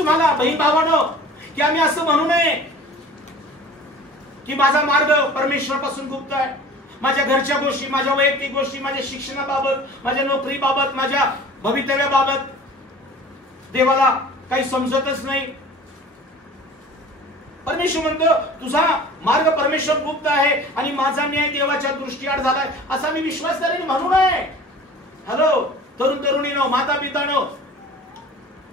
तुम्हाला बहीण भावानो की आम्ही असं म्हणू नये की माझा मार्ग परमेश्वरापासून गुप्त आहे, माझ्या घरच्या गोष्टी, माझ्या वैयक्तिक गोष्टी, माझ्या शिक्षणाबाबत, माझ्या नोकरीबाबत, माझ्या भवितव्याबाबत देवाला काही समजतच नाही. परमेश्वर म्हणतो तुझा मार्ग परमेश्वर गुप्त आहे आणि माझा न्याय देवाच्या दृष्टीआड झालाय असा मी विश्वासाने म्हणू नये. हॅलो तरुण तरुणीनो, माता पितानो,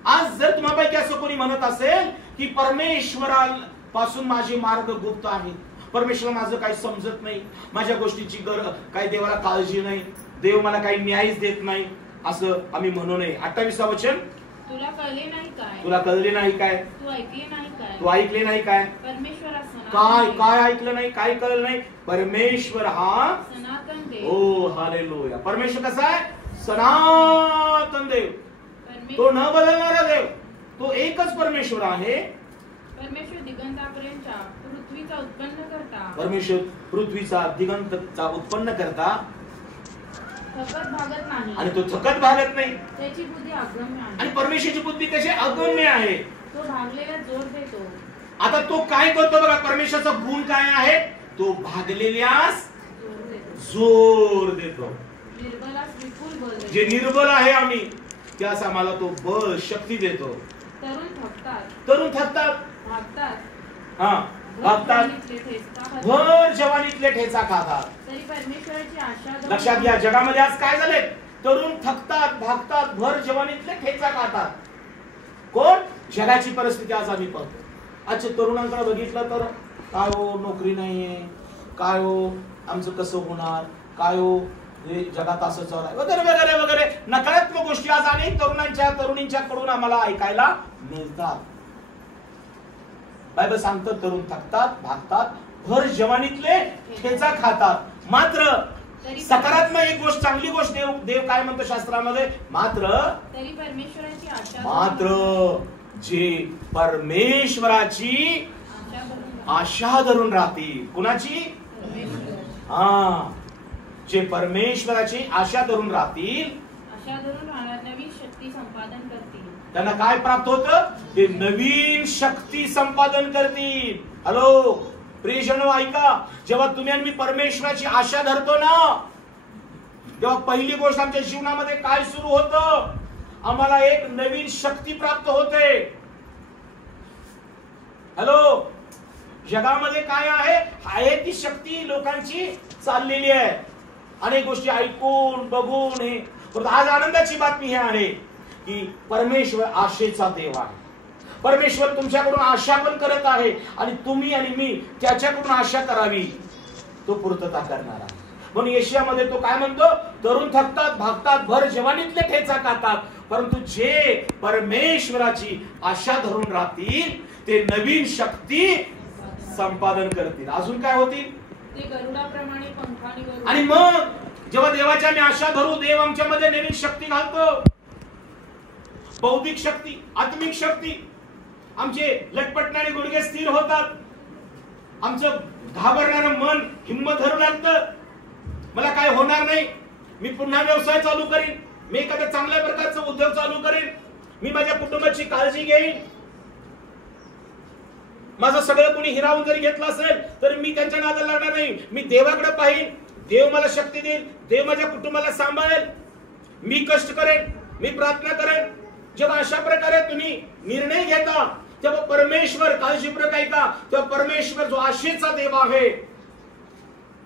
आज जर तुम्हापैकी असं कोणी म्हणत असेल की परमेश्वरापासून माझे मार्ग गुप्त आहेत, परमेश्वर माझं काही समजत नाही, माझ्या गोष्टीची काही देवाला काळजी नाही, देव मला काही न्यायच देत नाही, असं आम्ही म्हणू नये. 28 वचन, तुला कळले नाही काय, तुला कळले नाही काय, तू ऐकले नाही काय, तू ऐकले नाही काय, परमेश्वर काय काय ऐकलं नाही, काय कळलं नाही, परमेश्वर हा सनातन देव. ओ हालेलुया. परमेश्वर कसा आहे? सनातन देव, तो न बदलणारा देव, तो एकच परमेश्वर आहे. परमेश्वर दिगंतापर्यंतच्या पृथ्वीचा उत्पन्न करता, परमेश्वर पृथ्वीचा दिगंतचा उत्पन्न करता, थकत भागत नाही आणि तो थकत भागत नाही, त्याची बुद्धी अगम्य आहे. आणि परमेश्वराची बुद्धी कशी अगम्य आहे. तो भागलेला जोर देतो. आता तो काय करतो बघा, परमेश्वराचा गुण काय आहे? तो भागलेल्यास जोर देतो. निर्बलास विपुल बल देतो. जे निर्बल आहे आम्ही त्यास आम्हाला तो बळ शक्ती देतो. तरुण थकतात, तरुण थकतात, भागतात, हा भागतात, भर जवानीतले ठेचा खातात. तरी परमेश्वराची आशा लक्षात घ्या, जगामध्ये आज काय झाले? तरुण थकतात, भागतात, भर जवानीतले ठेचा खातात. कोण? जगाची परिस्थिती आज आम्ही पाहतो. आजच्या तरुणांकडे बघितलं तर काय हो, नोकरी नाहीये, काय हो आमचं कसं होणार, काय हो हे जगात असं चालू आहे, वगैरे वगैरे वगैरे नकारात्मक गोष्टी आज अनेक तरुणींच्या कडून आम्हाला ऐकायला मिळतात. बायबल सांगतं तरुण थकतात, भागतात, भर जवानीतले ठेचा खातात. मात्र सकारात्मक एक गोष्ट, चांगली गोष्ट देव काय म्हणतो शास्त्रामध्ये? मात्र तरी परमेश्वराची आशा, मात्र जे परमेश्वराची आशा धरून राहतील. कुणाची? हा, जे परमेश्वराची आशा धरून राहतील, आशा धरून राहणार नवीन शक्ती संपादन करतील. त्यांना काय प्राप्त होतं? ते नवीन शक्ती संपादन करतील. हॅलो प्रियजनो, ऐका, जेव्हा तुम्ही आणि मी परमेश्वराची आशा धरतो ना, तेव्हा पहिली गोष्ट आमच्या जीवनामध्ये काय सुरू होतं? आम्हाला एक नवीन शक्ती प्राप्त होते. हॅलो, जगामध्ये काय आहे ती शक्ती लोकांची चाललेली आहे. अनेक गोष्टी ऐकून बघून हे. आज आनंदाची बातमी ही आहे की परमेश्वर आशेचा देव आहे. परमेश्वर तुमच्याकडून आशा पण करत आहे आणि तुम्ही आणि मी त्याच्याकडून आशा करावी, तो पूर्तता करणार आहे. म्हणून येशयामध्ये तो काय म्हणतो? तरुण थकतात, भागतात, भर जवानीतले ठेचा खातात, परंतु जे परमेश्वराची आशा धरून राहतील ते नवीन शक्ती संपादन करतील. अजून काय होतील? ते गरुडाप्रमाणे पंखाने वरून. आणि मग जेव्हा देवाच्या मी आशा धरू, देव आमच्यामध्ये नवीन शक्ती घालतो. बौद्धिक शक्ती, आत्मिक शक्ती, आमचे लटपटणारे गुडघे स्थिर होतात, आमचं घाबरणारं मन हिंमत धरू लागतं. मला काय होणार नाही, मी पुन्हा व्यवसाय चालू करीन, मी एखाद्या चांगल्या प्रकारचा उद्योग चालू करीन, मी माझ्या कुटुंबाची काळजी घेईन. माझं सगळं कोणी हिरावून जरी घेतलं असेल तर मी त्यांच्या नादाला लागणार नाही. मी देवाकडे पाहीन, देव मला शक्ती देईल, देव माझ्या कुटुंबाला सांभाळेल, मी कष्ट करेन, मी प्रार्थना करेन. जेव्हा अशा प्रकारे तुम्ही निर्णय घेता तेव्हा परमेश्वर, काळजीपूर्वक ऐका, तेव्हा परमेश्वर जो आशेचा देव आहे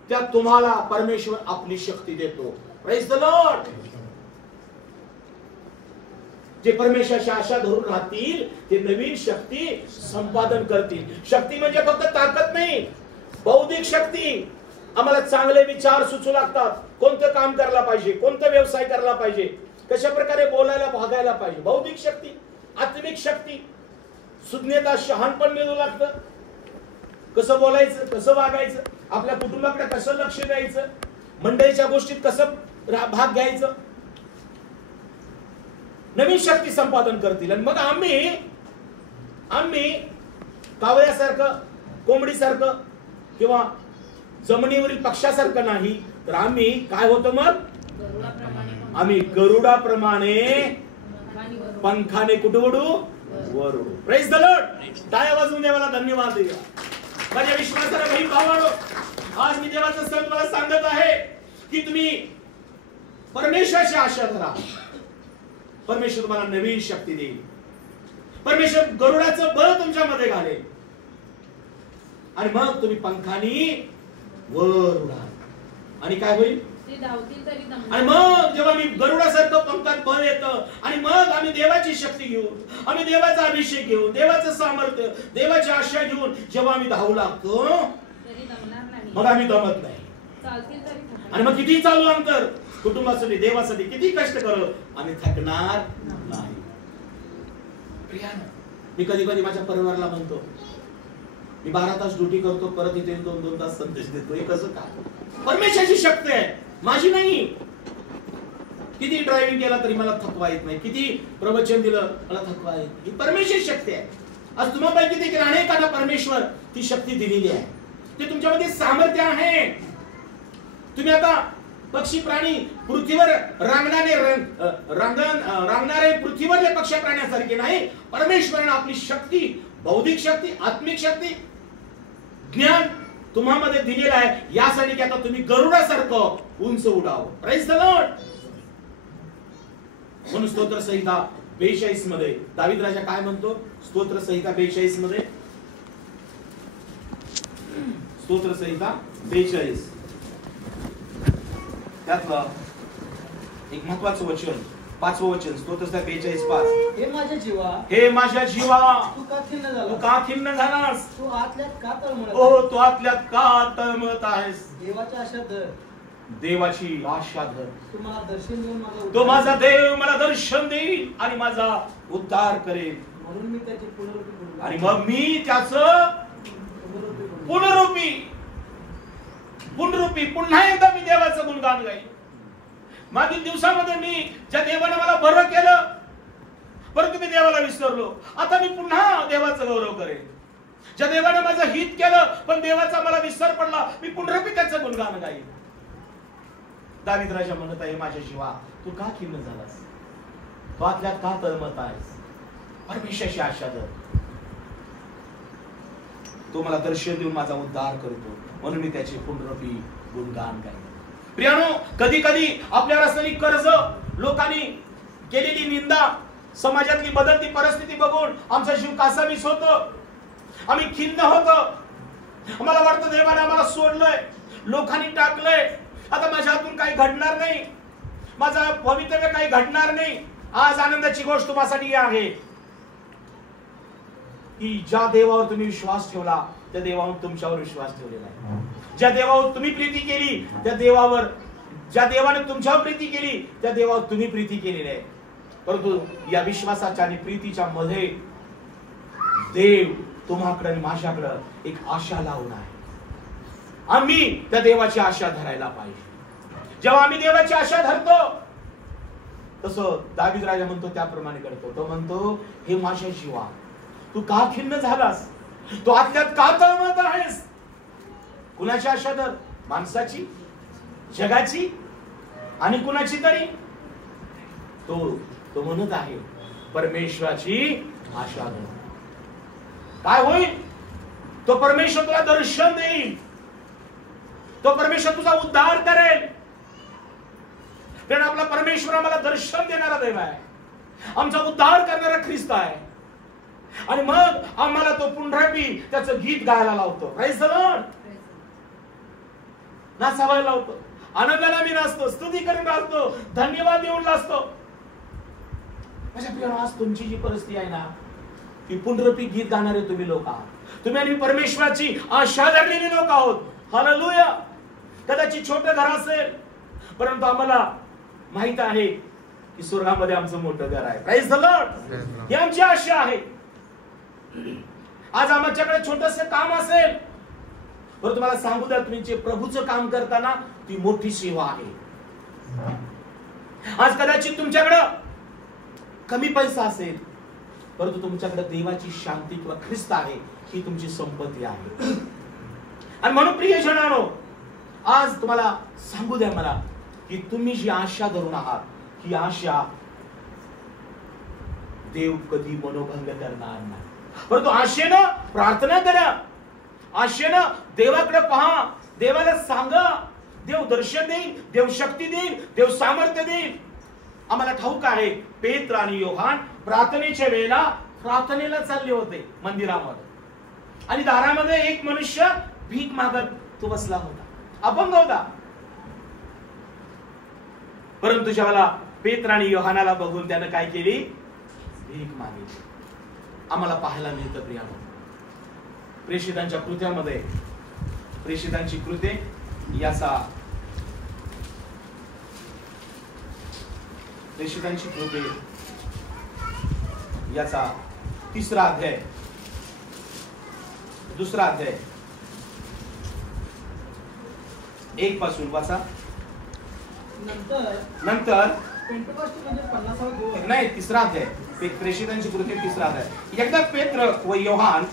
त्या तुम्हाला परमेश्वर आपली शक्ती देतो. Praise the Lord. जे परमेश्वराची आशा धरून राहतील ते नवीन शक्ती संपादन करतील. शक्ती म्हणजे फक्त ताकद नाही, बौद्धिक शक्ती. आम्हाला चांगले विचार सुचू लागतात, कोणतं काम करायला पाहिजे, कोणता व्यवसाय करायला पाहिजे, कशा प्रकारे बोलायला भागायला पाहिजे. बौद्धिक शक्ती, आत्मिक शक्ती, सुज्ञता, शहाणपण मिळू लागतं. कसं बोलायचं, कसं वागायचं, आपल्या कुटुंबाकडे कसं लक्ष द्यायचं, मंडळीच्या गोष्टीत कसं भाग घ्यायचं, नवीन शक्ती संपादन करतील. आणि मग आम्ही कावळ्यासारखं, कोंबडीसारखं किंवा जमिनीवरील पक्षासारखं नाही, तर आम्ही काय होतो? मग आम्ही गरुडाप्रमाणे पंखाने कुठं उडू? वर उडू. Praise the Lord. टाळ्या वाजवून देवाला धन्यवाद देऊया. माझ्या विश्वासाला बहीण भावांनो, आज मी देवाचं सण तुम्हाला सांगत आहे की तुम्ही परमेश्वराची आशा धरा. परमेश्वर तुम्हाला नवीन शक्ती देईल. परमेश्वर गरुडाचं बळ तुमच्यामध्ये घालेल आणि मग तुम्ही पंखानी वर उडाल. आणि काय होईल? ते धावतील तरी दमणार. आणि मग जेव्हा मी गरुडासारखं पंखात बळ येतं आणि मग आम्ही देवाची शक्ती घेऊ, आम्ही देवाचा अभिषेक घेऊ, देवाचं सामर्थ्य, देवाची आशा घेऊन जेव्हा आम्ही धावू लागतो तरी दमणार नाही. मग आम्ही दमत नाही. चालतील तरी थकणार. आणि मग किती चालू अंतर, कुटुंबासाठी देवासाठी किती कष्ट करू, आम्ही थकणार नाही. प्रियानो, मी कधी कधी माझ्या परिवाराला म्हणतो, मी 12 तास ड्युटी करतो, परत इथे 2-2 तास संदेश देतो. हे कसं काय? परमेश्वराची शक्ती आहे, माझी नाही. किती ड्रायव्हिंग केला तरी मला थकवा येत नाही, किती प्रवचन दिलं मला थकवा येत नाही. ही परमेश्वराची शक्ती आहे. आज तुम्हापैकी देखील अनेकांना परमेश्वर ती शक्ती दिलेली आहे. ते तुमच्यामध्ये सामर्थ्य आहे. तुम्ही आता पक्षी प्राणी पृथ्वीवर रांगणारे पृथ्वीवरले पक्ष प्राण्यासारखे नाही. परमेश्वराने आपली शक्ती, बौद्धिक शक्ती, आत्मिक शक्ती, ज्ञान तुम्हामध्ये दिलेलं आहे यासाठी की आता तुम्ही गरुडासारखं उंच उडावं. Praise the Lord. म्हणून स्तोत्र संहिता 42 मध्ये दावीद राजा काय म्हणतो? स्तोत्र संहिता 42 मध्ये, स्तोत्र संहिता 42 त्यातलं एक महत्वाचं वचन, 5वं वचन, स्तोत्र संहिता 42:5. हे माझ्या जीवा, हे माझ्या जीवा, तू का खिन्न झालास? तू का खिन्न झालास? तू आतल्यात का तळमळत ओ आहेस? तू आतल्यात का तळमळत आहेस? देवाची आशा धर, देवाची आशा धर. तू मला दर्शन देऊन तो माझा देव मला दर्शन देईल आणि माझा उद्धार करेल. म्हणून मी त्याची पुनरुक्ती करू. आणि मग मी त्याचं पुनरुक्ती पुन्हा एकदा मी देवाचं गुणगान गाईन. मागील दिवसामध्ये मी ज्या देवाने मला बरं केलं, परंतु मी देवाला विसरलो, आता मी पुन्हा देवाचं गौरव करेन. ज्या देवाने माझं हित केलं पण देवाचा मला विसर पडला, मी पुन्हा त्याचं गुणगान गाईन. दावीद राजा म्हणत आहे, माझ्या जीवा, तू का खिन्न झालास? तू आतल्यात का तळमळत आहेस? परमेश्वराची आशा धर. तो मला दर्शन देऊन माझा उद्धार करतो, म्हणून मी त्याचे पुनरुक्ती गुणगान गाईन. प्रियानो, कधी कधी आपल्याला असलेली कर्ज, लोकांनी केलेली निंदा, समाजातली बदलती परिस्थिती बघून आमचा जीव कासावीस होतो, आम्ही खिन्न होतो. आम्हाला वाटतं देवाने आम्हाला सोडलंय, लोकांनी टाकलंय, आता माझ्या हातून काही घडणार नाही, माझा भवितव्य काही घडणार नाही. आज आनंदाची गोष्ट तुम्हासाठी आहे की ज्या देवावर तुम्ही विश्वास ठेवला त्या देवावर तुमच्यावर विश्वास ठेवलेला आहे. ज्या देवावर तुम्ही प्रीती केली त्या देवावर, ज्या देवाने तुमच्यावर प्रीती केली त्या देवावर तुम्ही प्रीती केलेली आहे. परंतु या विश्वासाच्या आणि प्रीतीच्या मध्ये देव तुम्हाकडे आणि माझ्याकडे एक आशा लावून आहे. आम्ही त्या देवाची आशा धरायला पाहिजे. जेव्हा आम्ही देवाची आशा धरतो तसं दावीद राजा म्हणतो त्याप्रमाणे करतो. तो म्हणतो, हे माझ्या जीवा, तू का खिन्न झालास? तू आतल्यात का तळमळत आहेस? कुणाची आशा धर? माणसाची, जगाची आणि कुणाची तरी? तो म्हणत आहे परमेश्वराची आशा धर. काय होईल? तो परमेश्वर तुला दर्शन देईल, तो परमेश्वर तुझा उद्धार करेल. कारण आपला परमेश्वर आम्हाला दर्शन देणारा देव आहे, आमचा उद्धार करणारा ख्रिस्त आहे. आणि मग आम्हाला तो पुन्हा त्याचं गीत गायला लावतो. Praise the Lord. नाचायला लावतो, आनंदाने आम्ही नाचतो, स्तुती करून नाचतो, धन्यवाद देऊन नाचतो. माझ्या प्रिय, आज तुमची जी परिस्थिती आहे ना, ती पुनरुक्ती गीत गाणारे तुम्ही लोक आहात. तुम्ही आणि परमेश्वराची आशा धरलेली लोक आहोत. हालेलुया. कदाचित छोटं घर असेल, परंतु आम्हाला माहित आहे की स्वर्गामध्ये आमचं मोठं घर आहे. Praise the Lord. ही आमची आशा आहे. आज आमच्याकडे छोटंसं काम असेल, बरं तुम्हाला सांगू द्या, तुम्ही जे प्रभूचं काम करताना ती मोठी सेवा आहे. आज कदाचित तुमच्याकडे कमी पैसा असेल, परंतु तुमच्याकडे देवाची शांती किंवा ख्रिस्त आहे, ही तुमची संपत्ती आहे. आणि म्हणून प्रिय जनानो, आज तुम्हाला सांगू द्या मला की तुम्ही जी आशा धरून आहात, ही आशा देव कधी मनोभंग करणार नाही. परंतु आशेनं प्रार्थना करा, आशेनं देवाकडे पहा, देवाला सांगा. देव दर्शन देईल, देव शक्ती देईल, देव सामर्थ्य देईल. आम्हाला ठाऊक आहे पेत्र आणि योहान प्रार्थनेच्या वेळेला प्रार्थनेला चालले होते मंदिरामध्ये, आणि दारामध्ये एक मनुष्य भीक मागत तो बसला होता, अपंग होता. परंतु जेव्हा पेत्र आणि योहानाला बघून त्यानं काय केली? भीक मागितली. आम्हाला पाहायला मिळतं प्रियानो प्रेषितांच्या कृत्यामध्ये, प्रेषितांची कृत्ये याचा प्रेषितांची कृत्ये याचा 3रा अध्याय, 2रा अध्याय 1 पासून वाचा. नंतर पेंटेकोस्ते म्हणजे 50वा दिवस नाही, 3रा अध्याय, प्रेषितांची कृत्ये 3रा अध्याय. एकदा पेत्र व योहान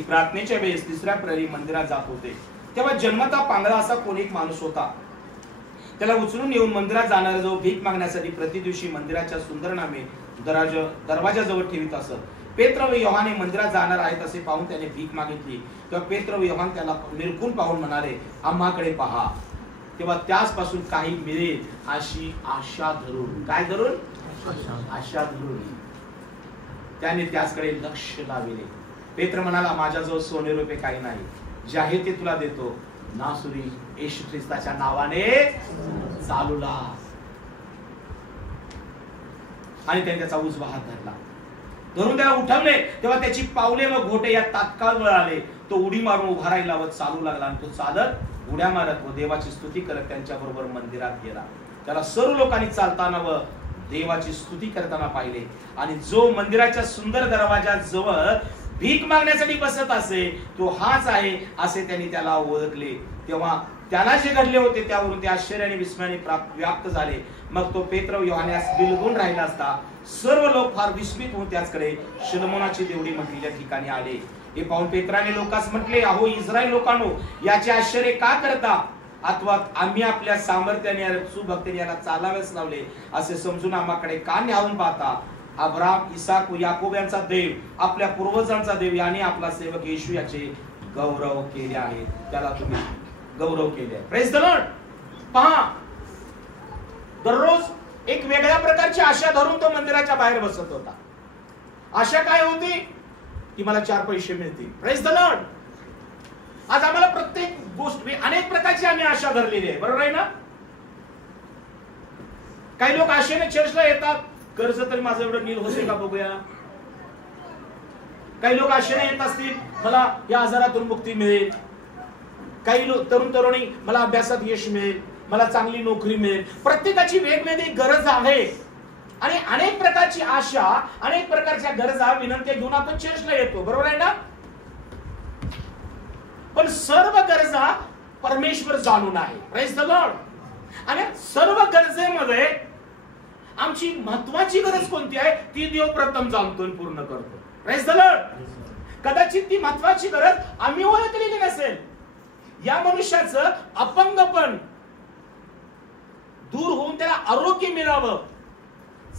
प्रार्थनेच्या वेळेस 3ऱ्या प्रहरी मंदिरात जात होते. तेव्हा जन्मता पांगळा असा कोणी एक माणूस होता. त्याला उचलून येऊन मंदिरात जाणारा जो भीक मागण्यासाठी प्रति दिवशी मंदिराच्या सुंदर नामे दरवाजाजवळ ठेवीत असत. पेत्र व योहाने मंदिरात जाणार आहेत असे पाहून त्याने भीक मागितली. तेव्हा पेत्र व योहान त्याला निरखून पाहून म्हणाले, आम्हाकडे पहा. तेव्हा त्याचपासून काही मिळेल अशी आशा धरून, काय धरून? आशा धरून त्याने त्याचकडे लक्ष लाविले. पेत्र म्हणाला, माझ्याजवळ सोने रुपये काही नाही, जे आहे ते तुला देतो. नासुरी येशू ख्रिस्ताच्या नावाने चालू लाग. आणि त्याने त्याचा उजवा हात धरला, धरून त्याला उठवले. तेव्हा त्याची पावले व घोटे या तात्काळ वळाले. तो उडी मारून उभा राहिला व चालू लागला, आणि तो चालत उड्या मारत व देवाची स्तुती करत त्यांच्या बरोबर मंदिरात गेला. त्याला सर्व लोकांनी चालताना व देवाची स्तुती करताना पाहिले. आणि जो मंदिराच्या सुंदर दरवाजाजवळ भीक मागण्यासाठी बसत असे तो हाच आहे असे त्यांनी त्याला ओळखले. तेव्हा त्याला जे घडले होते त्यावरून ते आश्चर्याने विस्मयाने व्याप्त झाले. मग तो पेत्र व योहानास बिलगून राहिला असता सर्व लोक फार विस्मित होऊन त्याचकडे शलोमोनाची देवडी म्हटलेल्या ठिकाणी आले. हे पाहून पेत्राने लोकांस म्हटले, अहो इस्रायल लोकांनो, याचे आश्चर्य का करता? अथवा आम्ही आपल्या सामर्थ्याने सुभक्तीने याला चालावेच लावले असे समजून आम्हाकडे का न्यावून पाहता? अब्राम, इसाक व याकोब यांचा देव, आपल्या पूर्वजांचा देव याने आपला सेवक येशू याचे गौरव केले आहे. त्याला तुम्ही गौरव केले. Praise the Lord. पहा, दररोज एक वेगळ्या प्रकारची आशा धरून तो मंदिराच्या बाहेर बसत होता. आशा काय होती? की मला 4 पैसे मिळतील. Praise the Lord. आज आम्हाला प्रत्येक गोष्ट अनेक प्रकारची आम्ही आशा धरलेली आहे, बरोबर आहे ना? काही लोक आशेने चर्चला येतात, कर्ज तरी माझं एवढं नील होते का बघूया. काही लोक आशेने येत असतील, मला या आजारातून मुक्ती मिळेल. काही लोक तरुण तरुणी, मला अभ्यासात यश मिळेल, मला चांगली नोकरी मिळेल. प्रत्येकाची वेगवेगळी गरज आहे, आणि अनेक प्रकारची आशा, अनेक प्रकारच्या गरजा, विनंत्या घेऊन आपण चर्चला येतो, बरोबर आहे ना? पण सर्व गरजा परमेश्वर जाणून आहे. Praise the Lord. आणि सर्व गरजेमध्ये आमची महत्वाची गरज कोणती आहे ती देव प्रथम जाणतो आणि पूर्ण करतो. Praise the Lord. कदाचित ती महत्वाची गरज आम्ही ओळखलेली नसेल. या मनुष्याचं अपंगपण दूर होऊन त्याला आरोग्य मिळावं,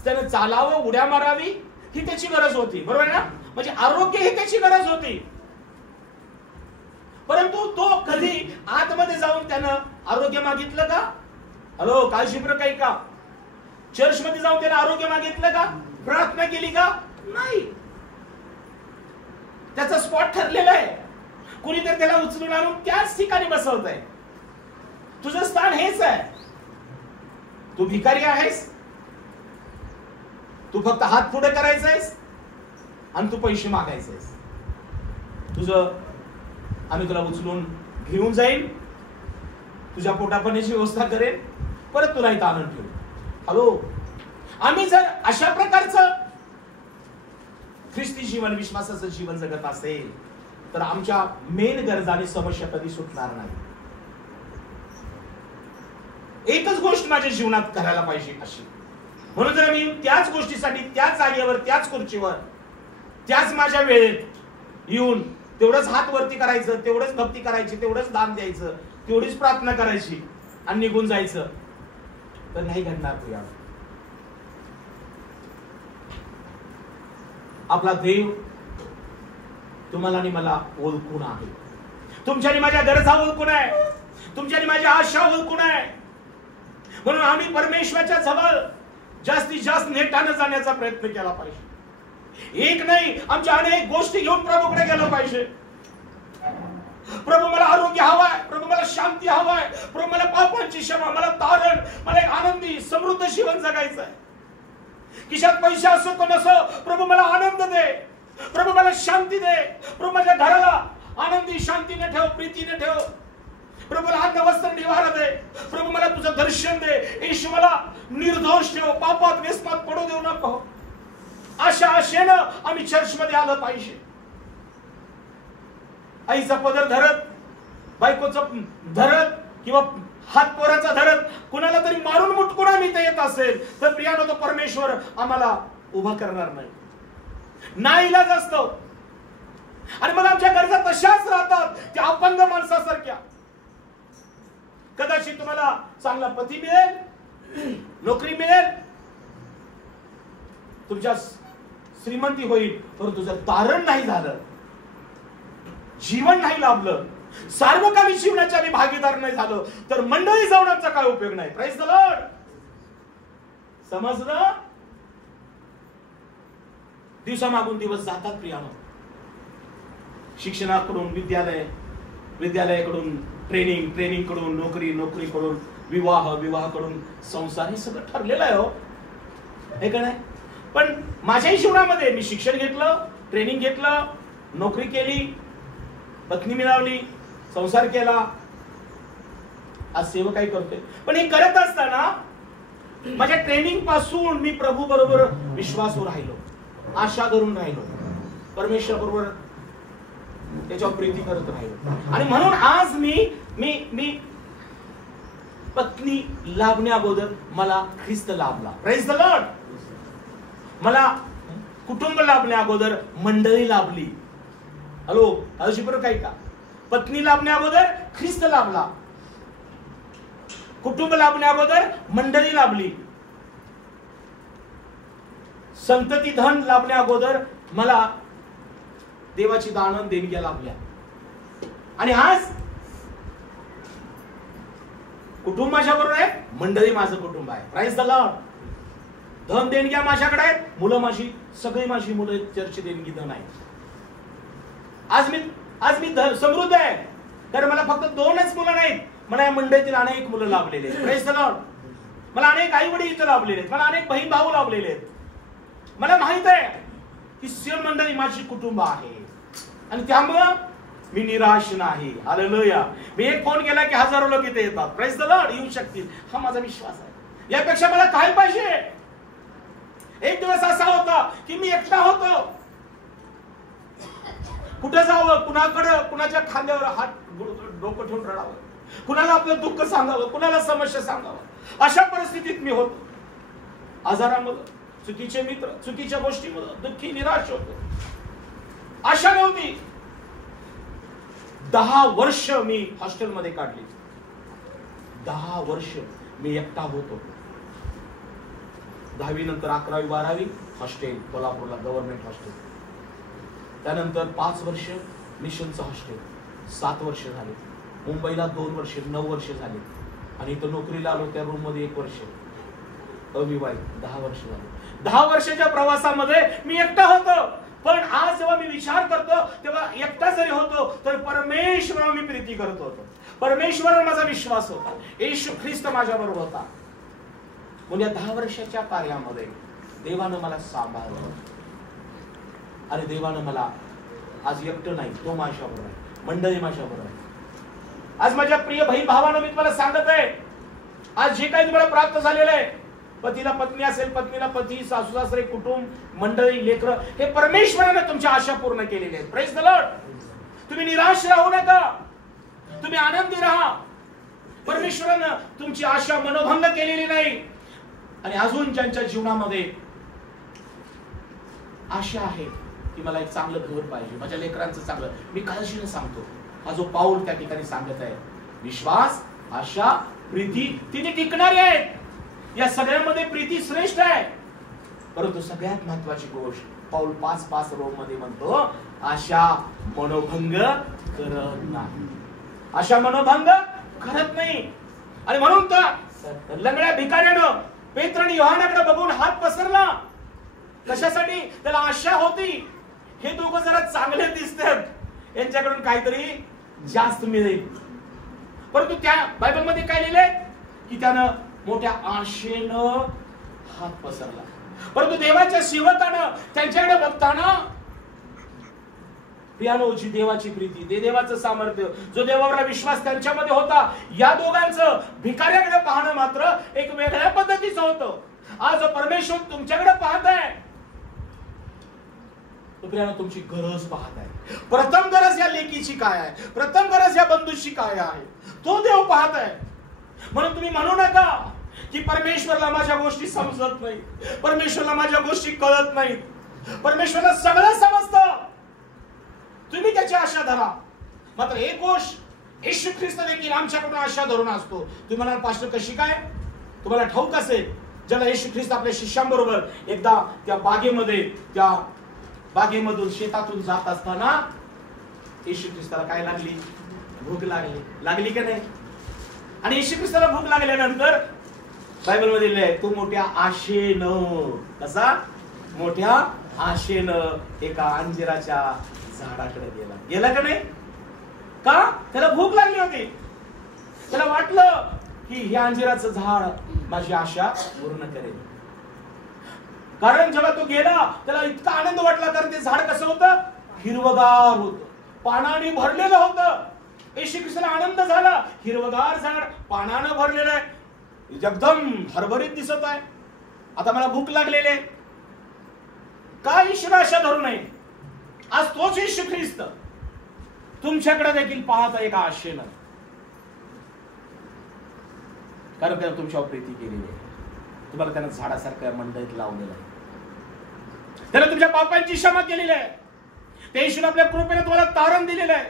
त्यानं चालावं, उड्या मारावी, ही त्याची गरज होती, बरोबर आहे ना? म्हणजे आरोग्य ही त्याची गरज होती. परंतु तो कधी आतमध्ये जाऊन त्यानं आरोग्य मागितलं का? हॅलो, काळजीपूर्वक काही का? चर्च मध्ये जाऊन त्यानं आरोग्य मागितलं का? प्रार्थना केली का? नाही. त्याचा स्पॉट ठरलेला आहे. कुणीतरी त्याला उचलून आणून त्याच ठिकाणी बसवत आहे. तुझं स्थान हेच आहे. तू भिकारी आहेस, तू फक्त हात पुढे करायचा आहेस आणि तू पैसे मागायचे आहेस. तुझं आम्ही तुला उचलून घेऊन जाईल, तुझ्या पोटापाण्याची व्यवस्था करेल, परत तुला इथं आणून ठेवू. हॅलो, आम्ही जर अशा प्रकारचं ख्रिस्ती जीवन, विश्वासाचं जीवन जगत असेल तर आमच्या मेन गरजा आणि समस्या कधी सुटणार नाही. एकच गोष्ट माझ्या जीवनात करायला पाहिजे अशी, म्हणून जर मी त्याच गोष्टीसाठी त्याच जागेवर, त्याच खुर्चीवर, त्याच माझ्या वेळेत येऊन तेवढंच हात वरती करायचं, तेवढंच भक्ती करायची, तेवढंच दान द्यायचं, तेवढीच प्रार्थना करायची आणि निघून जायचं, तर नाही घडणार. आपला देव तुम्हाला आणि मला ओळखून आहे. तुमच्या आणि माझ्या गरजा ओळखून आहे, तुमच्या आणि माझ्या आशा ओळखून आहे. म्हणून आम्ही परमेश्वराच्या जवळ जास्तीत जास्त नेटाने जाण्याचा प्रयत्न केला पाहिजे. एक नाही, आमच्या अनेक गोष्टी घेऊन प्रभूकडे गेलो पाहिजे. प्रभू मला आरोग्य हवाय, प्रभू मला शांती हवाय, प्रभू मला पापांची क्षमा, मला तारण, मला एक आनंदी समृद्ध जीवन जगायचं आहे. खिशात पैसे असो तो नसो, प्रभू मला आनंद दे, प्रभू मला शांती दे, प्रभू माझ्या घराला आनंदी शांतीने ठेव, प्रीतीने ठेव. प्रभू मला अन्न वस्त्र निवारा दे, प्रभू मला तुझं दर्शन दे. येशू मला निर्दोष ठेव, पापात व्यसनात पडू देऊ नको. अशा आशेनं आम्ही चर्चमध्ये आलं पाहिजे. आईचा पदर धरत, बायकोचं धरत किंवा हात पोराचा धरत कुणाला तरी मारून मुटकून आम्ही इथे येत असेल तर प्रियानो, तो परमेश्वर आम्हाला उभा करणार नाही. नाईलाज असतो. आणि मग आमच्या गरजा तशाच राहतात त्या अपंग माणसासारख्या. कदाचित तुम्हाला चांगला पती मिळेल, नोकरी मिळेल, तुमच्या श्रीमंती होईल, परंतु जर तारण नाही झालं, जीवन नाही लाभलं, सार्वकालिक जीवनाच्या आम्ही भागीदार नाही झालो तर मंडळी जाऊन आमचा काय उपयोग नाही. Praise the Lord. समजलं? दिवसामागून दिवस जातात प्रियानो. शिक्षणाकडून विद्यालयाकडून ट्रेनिंग कडून नोकरी कडून विवाह कडून संसार, हे सगळं ठरलेलं आहे. हो, हे का नाही? पण माझ्याही जीवनामध्ये मी शिक्षण घेतलं, ट्रेनिंग घेतलं, नोकरी केली, पत्नी मिळवली, संसार केला, आज सेवकाही करतोय. पण हे करत असताना माझ्या ट्रेनिंग पासून मी प्रभू बरोबर विश्वासू राहिलो, आशा धरून राहिलो, परमेश्वर बरोबर त्याच्यावर प्रीती करत राहिलो. आणि म्हणून आज मी पत्नी लाभण्या अगोदर मला ख्रिस्त लाभला. Praise the Lord. मला कुटुंब लाभण्या अगोदर मंडळी लाभली. हॅलो, अशी बरोबर काय का? पत्नी लाभण्या अगोदर ख्रिस्त लाभला, कुटुंब लाभण्या अगोदर मंडळी लाभली, संतती धन लाभण्या अगोदर मला देवाची दान देणग्या लाभल्या. आणि आज कुटुंब माझ्या बरोबर आहे, मंडळी माझं कुटुंब आहे. Praise the lord. धन देणग्या माझ्याकडे आहेत, मुलं माझी, सगळी माझी मुलं चर्च देणगी धन आहे. आज मी समृद्ध आहे, तर मला फक्त 2च मुलं नाहीत, मला या मंडळीतील अनेक मुलं लाभलेले आहेत. Praise the Lord. मला अनेक आई वडील इथं लाभलेले आहेत, मला अनेक बहीण भाऊ लाभलेले आहेत. मला माहित आहे की सियोन मंडळी माझी कुटुंब आहे आणि त्यामुळं मी निराश नाही. हालेलुया. मी एक फोन केला की हजारो लोक इथे येतात. Praise the Lord. येऊ शकतील, हा माझा विश्वास आहे. यापेक्षा मला काय पाहिजे? एक दिवस असा होता की मी एकटा होतो, कुठे जावं, कुणाकडं, कुणाच्या खांद्यावर हात डोकं ठेवून रडावं, कुणाला आपलं दुःख सांगावं, कुणाला समस्या सांगावं, अशा परिस्थितीत मी होतो. आजारामुळे, चुकीचे मित्र, चुकीच्या गोष्टीमुळे दुःखी निराश होतो. आशा नव्हती. 10 वर्ष मी हॉस्टेलमध्ये काढली. 10 वर्ष मी एकटा होतो. 10वी नंतर 11वी 12वी हॉस्टेल, कोल्हापूरला गव्हर्नमेंट हॉस्टेल. त्यानंतर 5 वर्ष मिशनचं हॉस्टेल, 7 वर्ष झाले. मुंबईला 2 वर्ष, 9 वर्ष झाले. आणि इथं नोकरीला आलो त्या रूम मध्ये 1 वर्ष, अविवाहित 10 वर्ष झाले. 10 वर्षाच्या प्रवासामध्ये मी एकटा होतो. पण आज जेव्हा मी विचार करतो तेव्हा एकटा जरी होतो तर परमेश्वरावर मी प्रीती करत होतो, परमेश्वरावर माझा विश्वास होता, येशू ख्रिस्त माझ्या बरोबर होता. म्हणून या 10 वर्षाच्या कार्यामध्ये देवानं मला सांभाळलं आणि देवानं मला आज एकटं नाही, तो माझ्याबरोबर आहे, मंडळी माझ्याबरोबर आहे. आज माझ्या प्रिय बहीण भावानं मी तुम्हाला सांगत आहे, आज जे काही तुम्हाला प्राप्त झालेलं आहे, पतीला पत्नी असेल, पत्नीला पती, सासू सासरे, कुटुंब, मंडळी, लेकरं, हे परमेश्वराने तुमच्या आशा पूर्ण केलेल्या आहेत. Praise the Lord. तुम्ही निराश राहू नका, तुम्ही आनंदी राहा. परमेश्वरानं तुमची आशा मनोभंग केलेली नाही. आणि अजून ज्यांच्या जीवनामध्ये आशा आहे की मला एक चांगलं घर पाहिजे, माझ्या लेकरांचं चांगलं, मी काळजीने सांगतो, हा जो पाऊल त्या ठिकाणी सांगत आहे, विश्वास, आशा, प्रीती, तिने टिकणारी आहेत. या सगळ्यामध्ये प्रीती श्रेष्ठ आहे, परंतु सगळ्यात महत्वाची गोष्ट पाऊल 5:5 रोम मध्ये म्हणतो, आशा मनोभंग करत नाही. आशा मनोभंग करत नाही. आणि म्हणून तर लंगड्या भिकाऱ्यानं पेत्र आणि योहानाकडे बघून हात पसरला. कशासाठी? त्याला आशा होती, हे दोघं जरा चांगले दिसतात, यांच्याकडून काहीतरी जास्त मिळेल. परंतु त्या बायबल मध्ये काय लिहिलंय की त्यानं मोठ्या आशेनं हात पसरला. परंतु देवाच्या सेवकानं त्यांच्याकडे बघताना जी देवाची प्रीती, देवाचं सामर्थ्य, जो देवावर विश्वास त्यांच्यामध्ये होता, या दोघांचं भिकाऱ्याकडे पाहणं मात्र एक वेगळ्या पद्धतीचं होतं. आज परमेश्वर तुमच्याकडे पाहत आहे, तुमची गरज पाहत आहे. प्रथम गरज या लेकीची काय आहे, प्रथम गरज या बंधूची काय आहे, तो देव पाहत आहे. म्हणून तुम्ही म्हणू नका की परमेश्वरला माझ्या गोष्टी समजत नाही, परमेश्वरला माझ्या गोष्टी कळत नाहीत. परमेश्वरला सगळं समजतं, तुम्ही त्याची आशा धरा. मात्र एक गोष्ट येशू ख्रिस्त देखील आमच्याकडून आशा धरून असतो. तुम्ही म्हणाल पास्टर कशी काय? तुम्हाला ठाऊक असेल, ज्याला येशू ख्रिस्त आपल्या शिष्यांबरोबर एकदा त्या बागेमध्ये, त्या बागेमधून शेतातून जात असताना येशू ख्रिस्ताला काय लागली? भूक लागली का नाही? आणि येशू ख्रिस्ताला भूक लागल्यानंतर बायबल मध्ये लिहिलंय, तो मोठ्या आशेनं, कसा? मोठ्या आशेनं एका अंजिराच्या झाडाकडे गेला का नाही? का? त्याला भूक लागली होती. त्याला वाटलं की हे अंजिराचं झाड माझी आशा पूर्ण करेल. कारण जेव्हा तो गेला त्याला इतका आनंद वाटला, कारण ते झाड कसं होतं? हिरवगार होतं, पानाने भरलेलं होतं. येशू ख्रिस्ताला आनंद झाला, हिरवगार झाड पानानं भरलेलं आहे, एकदम हरभरीत दिसत आहे. आता मला भूक लागलेली आहे. का ईश्वर आशा धरू नये? आज तोच येशू ख्रिस्त तुमच्याकडे देखील पाहत आहे एका आशेनं, कारण त्यानं तुमच्यावर प्रीती केलेली आहे. तुम्हाला त्यानं झाडासारख्या मंडईत लावलेलं आहे, त्यानं तुमच्या पापांची क्षमा केलेली आहे. त्या येशूने आपल्या कृपेने तुम्हाला तारण दिलेलं आहे,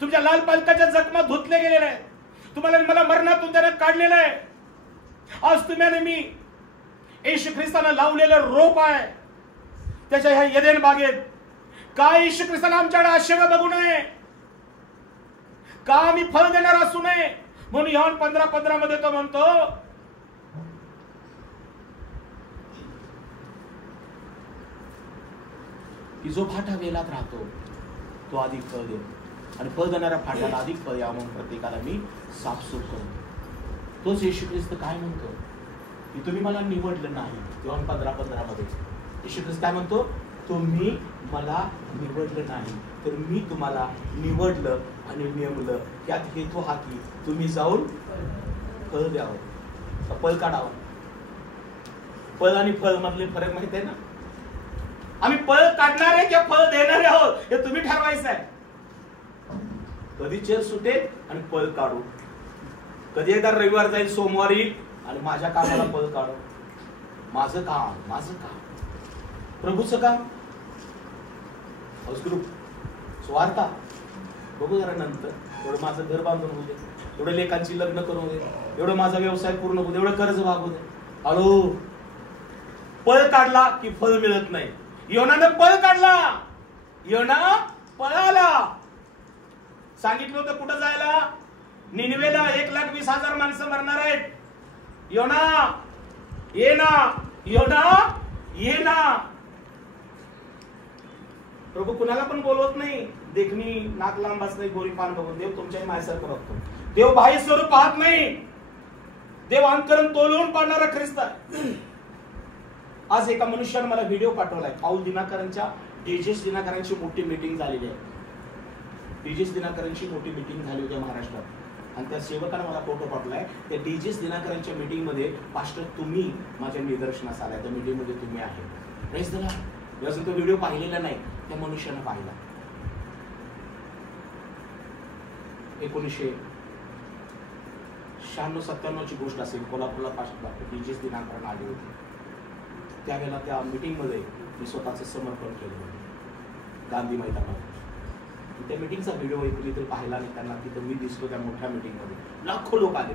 तुमच्या लाल पालकाच्या जखमा धुतले गेलेले आहे, तुम्हाला मला मरणातून त्यानं काढलेलं आहे. आज तुम्ही आणि मी येशू ख्रिस्तानं लावलेलं रोप आहे त्याच्या ह्या एदेन बागेत. काय येशू ख्रिस्तानं आमच्याकडे आशेनं बघू नये? का आम्ही फळ देणार असू नये? म्हणून योहान 15:15 मध्ये तो म्हणतो, की जो फाटा वेलात राहतो तो अधिक फळ देतो, आणि फळ देणाऱ्या फाट्याला अधिक फळ यावं म्हणून प्रत्येकाला मी साफसूफ करतो. तोच येशू ख्रिस्त काय म्हणतो की तुम्ही मला निवडलं नाही. योहान 15:15 मध्ये येशू ख्रिस्त काय म्हणतो? तुम्ही मला निवडलं नाही, तर मी तुम्हाला निवडलं आणि नेमलं. यात हेतू हा की तुम्ही जाऊन फळ द्यावं, फळ काढावं. फळ आणि फळ मधले फरक माहित आहे ना? आम्ही फळ काढणारे किंवा फळ देणारे आहोत हे तुम्ही ठरवायचं आहे. कधी चेर सुटेल आणि फळ काढू, कधी एकदा रविवार जाईल, सोमवारी आणि माझ्या कामाला फळ काढू. माझं काम, प्रभूचं काम, ग्रुप स्वार्था बघू जरा नंतर. एवढं माझं घर बांधून होऊ दे, एवढं लेकांची लग्न करू दे, एवढं माझा व्यवसाय पूर्ण होऊ दे, एवढं कर्ज भागू दे. हळू पळ काढला की फळ मिळत नाही. योनानं पळ काढला, योना पळाला. सांगितलं होतं कुठं जायला? निनवेला 1,20,000 माणसं मरणार आहेत. योना ये ना, योना ये ना. प्रभू कुणाला पण बोलवत नाही. देखणी नाक लांब असणे, गोरी पान बघून. देव तुमच्याही माझ्यासारखं बघतो. देव बाह्य स्वरूप पाहत नाही, देव अंतकरण तोलून पाहणारा ख्रिस्त आहे. आज एका मनुष्याने मला व्हिडिओ पाठवलाय. पाऊल दिनाकरांच्या, डीजेस दिनाकरांची मोठी मीटिंग झालेली आहे. डीजेस दिनाकरांची मोठी मीटिंग झाली होती महाराष्ट्रात, आणि त्या सेवकाने मला फोटो पाठवलाय. त्या डीजेस दिनाकरांच्या मीटिंग मध्ये पास्टर तुम्ही माझ्या निदर्शनास आलाय, त्या मीटिंग मध्ये तुम्ही आहे. Praise the Lord. अजून तो व्हिडिओ पाहिलेला नाही, त्या मनुष्यानं पाहिला. 1996-97 ची गोष्ट असेल. कोल्हापूरला पास्टर डीजेस दिनाकरण आले होते. त्यावेळेला त्या मीटिंग मध्ये मी स्वतःचं समर्पण केलं होतं गांधी मैदानावर. त्या मीटिंगचा व्हिडिओ एकली तर पाहिला नाही, त्यांना तिथं मी दिसलो त्या मोठ्या मीटिंग मध्ये. लाखो लोक आले.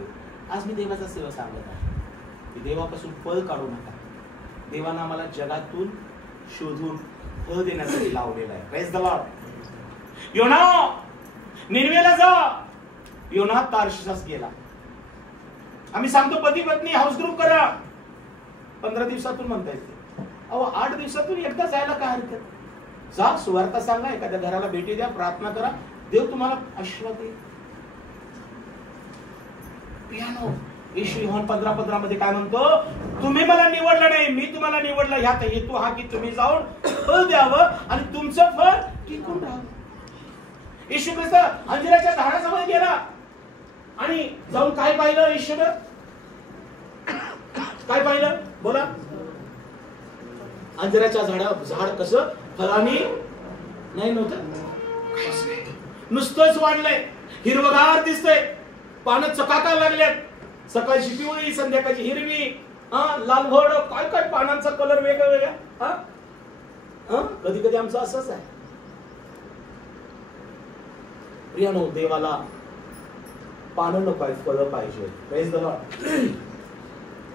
आज मी देवाचा सेवा सांगत आहे की देवापासून पळ काढू नका. देवानं आम्हाला जगातून शोधून फळ देण्यासाठी लावलेला आहे. Praise the Lord. योना निनवेला जा. योना तार्शिशास गेला. आम्ही सांगतो पती पत्नी हाऊस ग्रुप करा, 15 दिवसातून म्हणता येते. अहो 8 दिवसातून एकदा जायला काय हरकत. जा, सुवार्ता सांगा, एखाद्या घराला भेटी द्या, प्रार्थना करा, देव तुम्हाला आशीर्वाद देईल. पियानो येशू योहान 15:15 मध्ये काय म्हणतो, तुम्ही मला निवडलं नाही, मी तुम्हाला निवडलं. ह्यात हेतू हा की तुम्ही जाऊन फळ द्यावं आणि तुमचं फळ टिकून राहावं. येशू ख्रिस्त अंजिराच्या झाडाजवळ गेला आणि जाऊन काय पाहिलं. येशूनं काय पाहिलं बोला. अंजिराच्या झाड कसं फळाने नाही नव्हतं, नुसतंच वाढलंय, हिरवगार दिसतंय, पानं चकाकायला लागल्यात. सकाळची पिवळी, संध्याकाळची हिरवी, लालभोड, काय काय पानांचा कलर वेगळा. कधी कधी आमचं असंच आहे. प्रियानो, देवाला पानं नको आहेत, फळं पाहिजे. Praise the lord.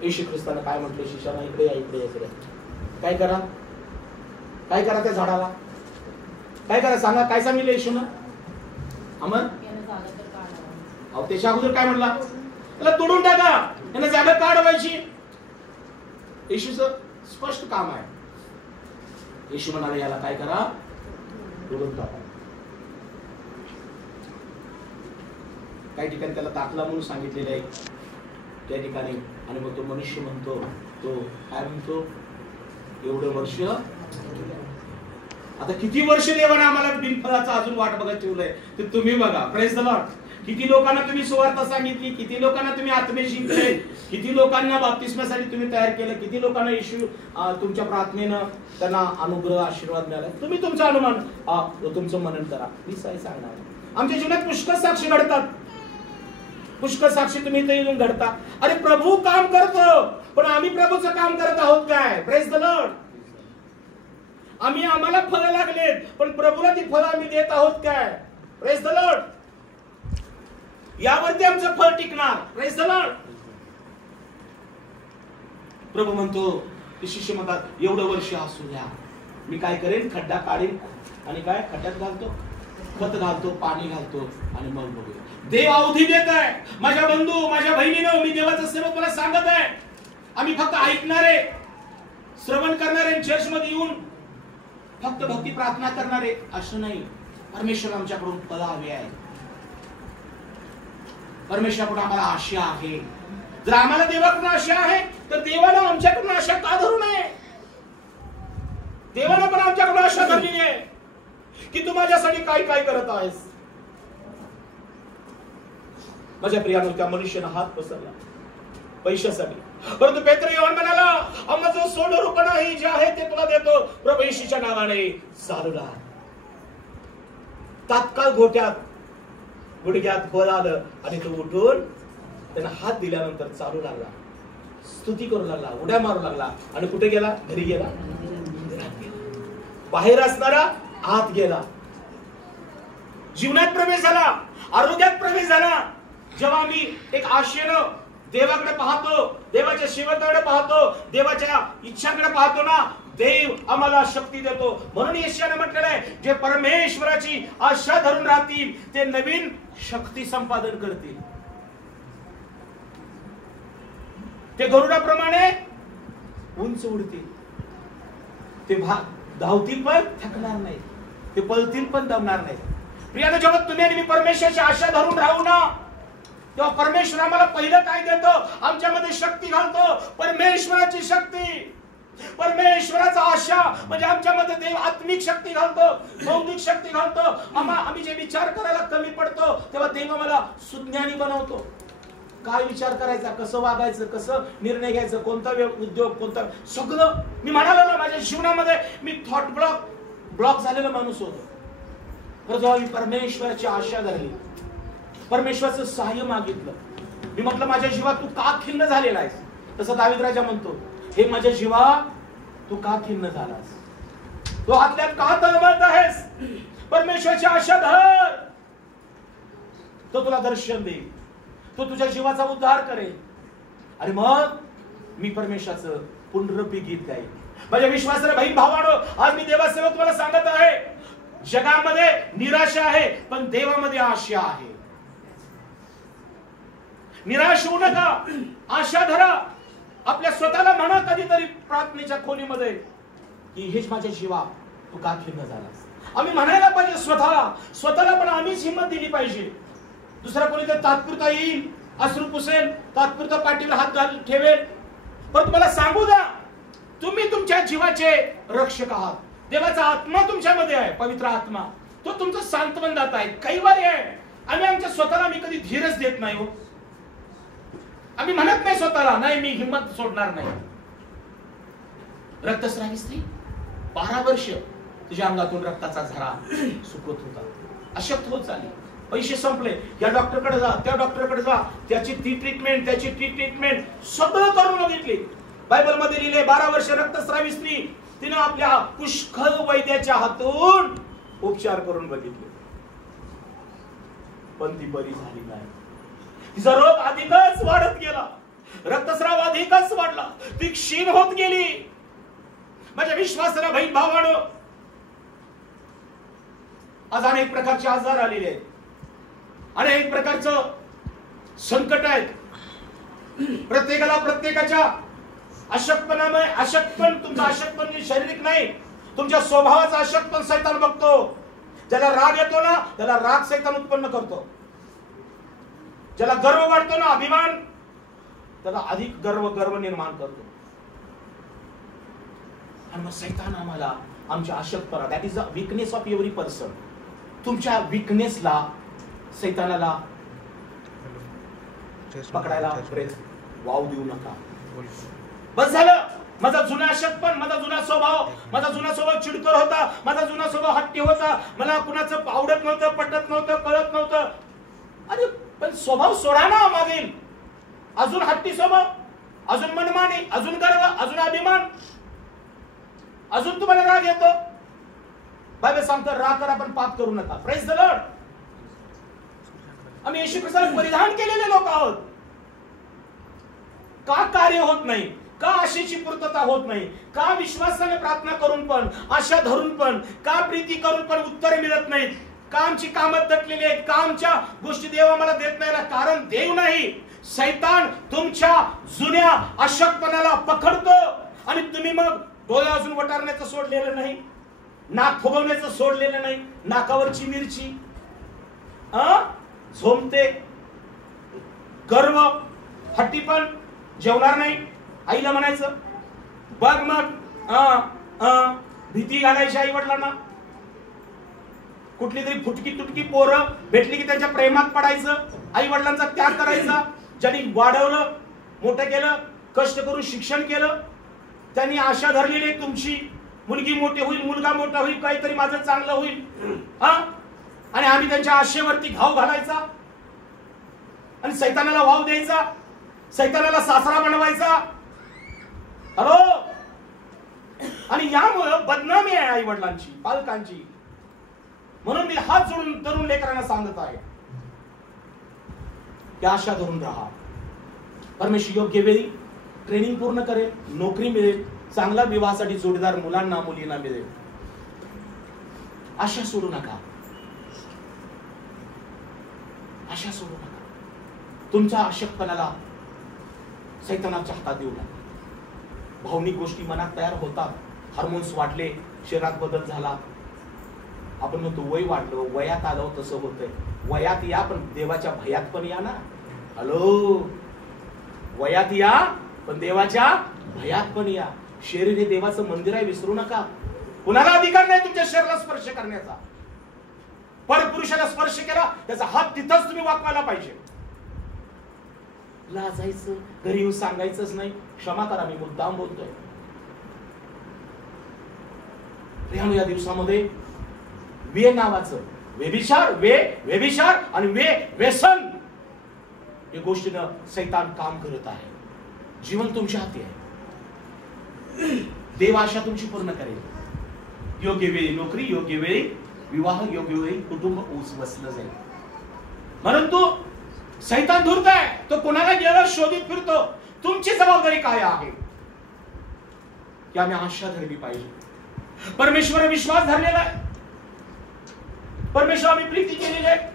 येशू ख्रिस्तानं काय म्हटलं शिष्याला, इकडे या, इकडे या. काय करा, काय करा त्या झाडाला, काय करा सांगा. काय सांगितलं येशूनं अमर. अहो त्याच्या अगोदर काय म्हणला, त्याला तोडून टाका, यांना जागा काढवायची. येशूचं स्पष्ट काम आहे. येशू म्हणाले याला काय करा, तोडून टाका. काही ठिकाणी त्याला ताकला म्हणून सांगितलेलं आहे त्या ठिकाणी. आणि मग तो मनुष्य म्हणतो, तो काय म्हणतो, एवढं वर्ष, आता किती वर्ष देवाने आम्हाला बिनफळाचा अजून वाट बघत ठेवलंय ते तुम्ही बघा. Praise the Lord. किती लोकांना तुम्ही सुवार्ता सांगितली, किती लोकांना तुम्ही आत्मे शिकले, किती लोकांना बाप्तिस्मासाठी तुम्ही तयार केलं, किती लोकांना येशू तुमच्या प्रार्थनेनं त्यांना अनुग्रह आशीर्वाद मिळाला. तुम्ही तुमचं अनुमान तुमचं मनन करा. मी काय सांगणार, आमच्या जीवनात पुष्कळ साक्षी घडतात, पुष्कळ साक्षी तुम्ही इथे येऊन घडता. अरे प्रभू काम करतो, पण आम्ही प्रभूचं काम करत आहोत काय. Praise the Lord. आम्हाला फळं लागलेत, पण प्रभूला ती फळं आम्ही देत आहोत काय. Praise the Lord. यावरती आमचं फळ टिकणार. Praise the Lord. प्रभू म्हणतो, शिष्य म्हणतात एवढं वर्ष असू द्या, मी काय करेन, खड्डा काढेन आणि काय खड्ड्यात घालतो, खत घालतो, पाणी घालतो आणि मग बघूया. देव अवधी देत आहे. माझ्या बंधू, माझ्या बहिणीनं, मी देवाचं सेवक मला सांगत आहे, आम्ही फक्त ऐकणारे, श्रवण करणारे, चर्च मध्ये येऊन फक्त भक्ती प्रार्थना करणारे असं नाही. परमेश्वर आमच्याकडून फळ हवे आहे. परमेश्वराकडून आम्हाला आशा आहे. जर आम्हाला देवाकडून आशा आहे तर देवाला आमच्याकडून आशा का धरू नये. देवाला पण आमच्याकडून आशा धरली आहे की तू माझ्यासाठी काय काय करत आहेस. माझ्या प्रियानो, त्या मनुष्यानं हात पसरला पैशासाठी, परंतु पेत्र योहान म्हणाला, आम्हाला जो 16 रुपये नाही जे आहे ते तुला देतो, प्रभू येशूच्या नावाने चालू लाग. तात्काळ घोट्यात गुडघ्यात बळ आलं आणि तो उठून त्यांना हात दिल्यानंतर चालू लागला, स्तुती करू लागला, उड्या मारू लागला. आणि कुठे गेला, घरी गेला. बाहेर असणारा आत गेला. जीवनात प्रवेश झाला, आरोग्यात प्रवेश झाला. जेव्हा मी एक आशेनं देवाकडे पाहतो, देवाच्या सेवकाकडे पाहतो, देवाच्या इच्छाकडे पाहतो ना, देव आम्हाला शक्ती देतो. म्हणून येशूने म्हटलेलं आहे, जे परमेश्वराची आशा धरून राहतील ते नवीन शक्ती संपादन करतील. ते गरुडाप्रमाणे उंच उडतील. ते धावतील पण थकणार नाही, ते पळतील पण दमणार नाही. प्रियानो, जेव्हा तुम्ही आणि मी परमेश्वराची आशा धरून राहू ना, तेव्हा परमेश्वर आम्हाला पहिलं काय देतो, आमच्यामध्ये शक्ती घालतो. परमेश्वराची शक्ती, परमेश्वराचा आशा म्हणजे आमच्यामध्ये देव आत्मिक शक्ती घालतो, बौद्धिक शक्ती घालतो. आम्ही जे विचार करायला कमी पडतो तेव्हा देव आम्हाला सुज्ञानी बनवतो. काय विचार करायचा, कसं वागायचं, कसं निर्णय घ्यायचं, कोणता उद्योग, कोणता, सगळं. मी म्हणालो ना, माझ्या जीवनामध्ये मी थॉट ब्लॉक झालेला माणूस होतो. तर जेव्हा मी परमेश्वराची आशा धरली, परमेश्वराचं सहाय्य मागितलं, मी म्हटलं माझ्या जीवात तू का खिन्न झालेला आहेस. तसं दावीद राजा म्हणतो, हे माझ्या जीवा तू का खिन्न झालास, तू आतल्यात का तळमळत आहेस. परमेश्वराची आशा धर, तो तुला दर्शन देईल, तो तुझ्या जीवाचा उद्धार करेल. आणि मग मी परमेश्वराचं पुनरुक्ती गीत गाईल. माझ्या विश्वासाला बहीण भावांनो, आज मी देवासेवक तुम्हाला सांगत आहे, जगामध्ये निराशा आहे पण देवामध्ये आशा आहे. निराश होऊ नका, आशा धरा. आपल्या स्वतःला म्हणा कधीतरी प्रार्थनेच्या खोलीमध्ये की हेच माझ्या जीवा तू का खिन्न झालास. आम्ही म्हणायला पाहिजे स्वतःला पण आम्हीच हिंमत दिली पाहिजे. दुसरा कोणी तर तात्पुरता येईल, अश्रू पुसेल, तात्पुरता पाठीवर हात घाल ठेवेल, पण तुम्हाला सांगू द्या, तुम्ही तुमच्या जीवाचे रक्षक आहात. देवाचा आत्मा तुमच्यामध्ये आहे, पवित्र आत्मा, तो तुमचं सांत्वन दाता आहे, कैवारी आहे. आम्ही आमच्या स्वतःला मी कधी धीरच देत नाही हो. आम्ही म्हणत नाही स्वतःला, नाही मी हिंमत सोडणार नाही. रक्तस्रावी स्त्री 12 वर्ष तुझ्या अंगातून रक्ताचा झरा सुकत होता, अशक्त होत चालली. पैसे संपले, या डॉक्टरकडे जा, त्या डॉक्टरकडे जा, त्याची ती ट्रीटमेंट, त्याची ती ट्रीटमेंट, सगळं करून बघितली. बायबल मध्ये लिहिले 12 वर्ष रक्तस्रावी स्त्री, तिने आपल्या पुष्कळ वैद्याच्या हातून उपचार करून बघितले, पण ती बरी झाली नाही. तिचा रोग अधिकच वाढत गेला, रक्तस्राव अधिकच वाढला, ती क्षीण होत गेली. माझ्या विश्वासाला बहीण भावांनो, आज अनेक प्रकारचे आजार आलेले आहेत, अनेक प्रकारचं संकट आहेत. प्रत्येकाला प्रत्येकाच्या अशक्तपणामुळे, अशक्तपण तुमचं अशक्तपण शारीरिक नाही, तुमच्या स्वभावाचा अशक्तपण सैतान बघतो. ज्याला राग येतो ना, त्याला राग सैतान उत्पन्न करतो. ज्याला गर्व वाटतो ना, अभिमान, त्याला अधिक गर्व निर्माण करतो. आणि मग सैतान आम्हाला आमच्या अशक्तपणा, that is the weakness of every person, तुमच्या वीकनेसला सैतानाला पकडायला वाव देऊ नका. बस झालं. माझा जुना अशक्तपण, माझा जुना स्वभाव चिडकर होता, माझा जुना स्वभाव हट्टी होता, मला कुणाचं आवडत नव्हतं, पटत नव्हतं, कळत नव्हतं. अरे पण स्वभाव सोडा ना मागील. अजून हट्टी स्वभाव, अजून मनमानी, अजून गर्व, अजून अभिमान, अजून तुम्हाला राग येतो. बायबल सांगतं राग करा पण पाप करू नका. Praise the Lord. आम्ही येशू ख्रिस्ताला परिधान केलेले लोक आहोत. का कार्य होत नाही, का आशेची पूर्तता होत नाही, का विश्वासाने प्रार्थना करून पण, आशा धरून पण, का प्रीती करून पण उत्तर मिळत नाहीत, का आमची कामं तटलेली आहेत, का आमच्या गोष्टी देव आम्हाला देत नाही. कारण देव नाही, सैतान तुमच्या जुन्या अशक्तपणाला पकडतो. आणि तुम्ही मग डोळे अजून वटारण्याचं सोडलेलं नाही, नाक फुगवण्याचं सोडलेलं नाही, नाकावरची मिरची, झोमते, गर्व, हट्टीपण, जेवणार नाही, आईला म्हणायचं बघ मग, भीती घालायची आई वडिलांना. कुठली तरी फुटकी तुटकी पोरं भेटली की त्यांच्या प्रेमात पडायचं, आई वडिलांचा त्याग करायचा. ज्यांनी वाढवलं, मोठं केलं, कष्ट करून शिक्षण केलं, त्यांनी आशा धरलेली तुमची मुलगी मोठी होईल, मुलगा मोठा होईल, काहीतरी माझं चांगलं होईल, आणि आम्ही त्यांच्या आशेवरती घाव घालायचा आणि सैतानाला वाव द्यायचा, सैतानाला सासरा बनवायचा. हॅलो. आणि यामुळं बदनामी आहे आई वडिलांची, पालकांची. म्हणून मी हात जोडून तरुण लेकरांना सांगत आहे की आशा धरून राहा. परमेश्वर योग्य वेळी ट्रेनिंग पूर्ण करेल, नोकरी मिळेल, चांगला विवाहासाठी जोडीदार मुलांना मुलींना मिळेल. आशा सोडू नका, आशा सोडू नका. तुमच्या अशक्तपणाला सैतानाच्या हातात देऊ नका. भावनिक गोष्टी मनात तयार होतात, हार्मोन्स वाढले, शरीरात बदल झाला. आपण म्हणतो वय वाढलं, वयात आलो तसं होतंय. वयात या पण देवाच्या भयात पण या ना. हॅलो. वयात या पण देवाच्या भयात पण या. शरीर हे देवाचं मंदिर आहे, विसरू नका. कुणाला अधिकार नाही तुमच्या शरीराला स्पर्श करण्याचा. परपुरुषाला स्पर्श केला त्याचा हात तिथंच तुम्ही वाकवायला पाहिजे. लाजायचं, घरी येऊन सांगायचंच नाही. क्षमा करा, मी मुद्दाम बोलतोय. या दिवसामध्ये वे नावाचं व्यभिचार आणि व्यसन या गोष्टीनं सैतान काम करत आहे. जीवन तुमच्या हाती आहे. देव आशा तुमची पूर्ण करेल. योग्य वेळी नोकरी, योग्य वेळी विवाह, योग्य वेळी कुटुंब बसलं जाईल. म्हणून तो सैतान धूर्त आहे, तो कोणाला गेला शोधित फिरतो. तुमची जबाबदारी काय आहे? की आम्ही आशा धरली पाहिजे. परमेश्वर विश्वास धरलेला आहे, परमेश्वर आम्ही प्रीती केलेली आहे.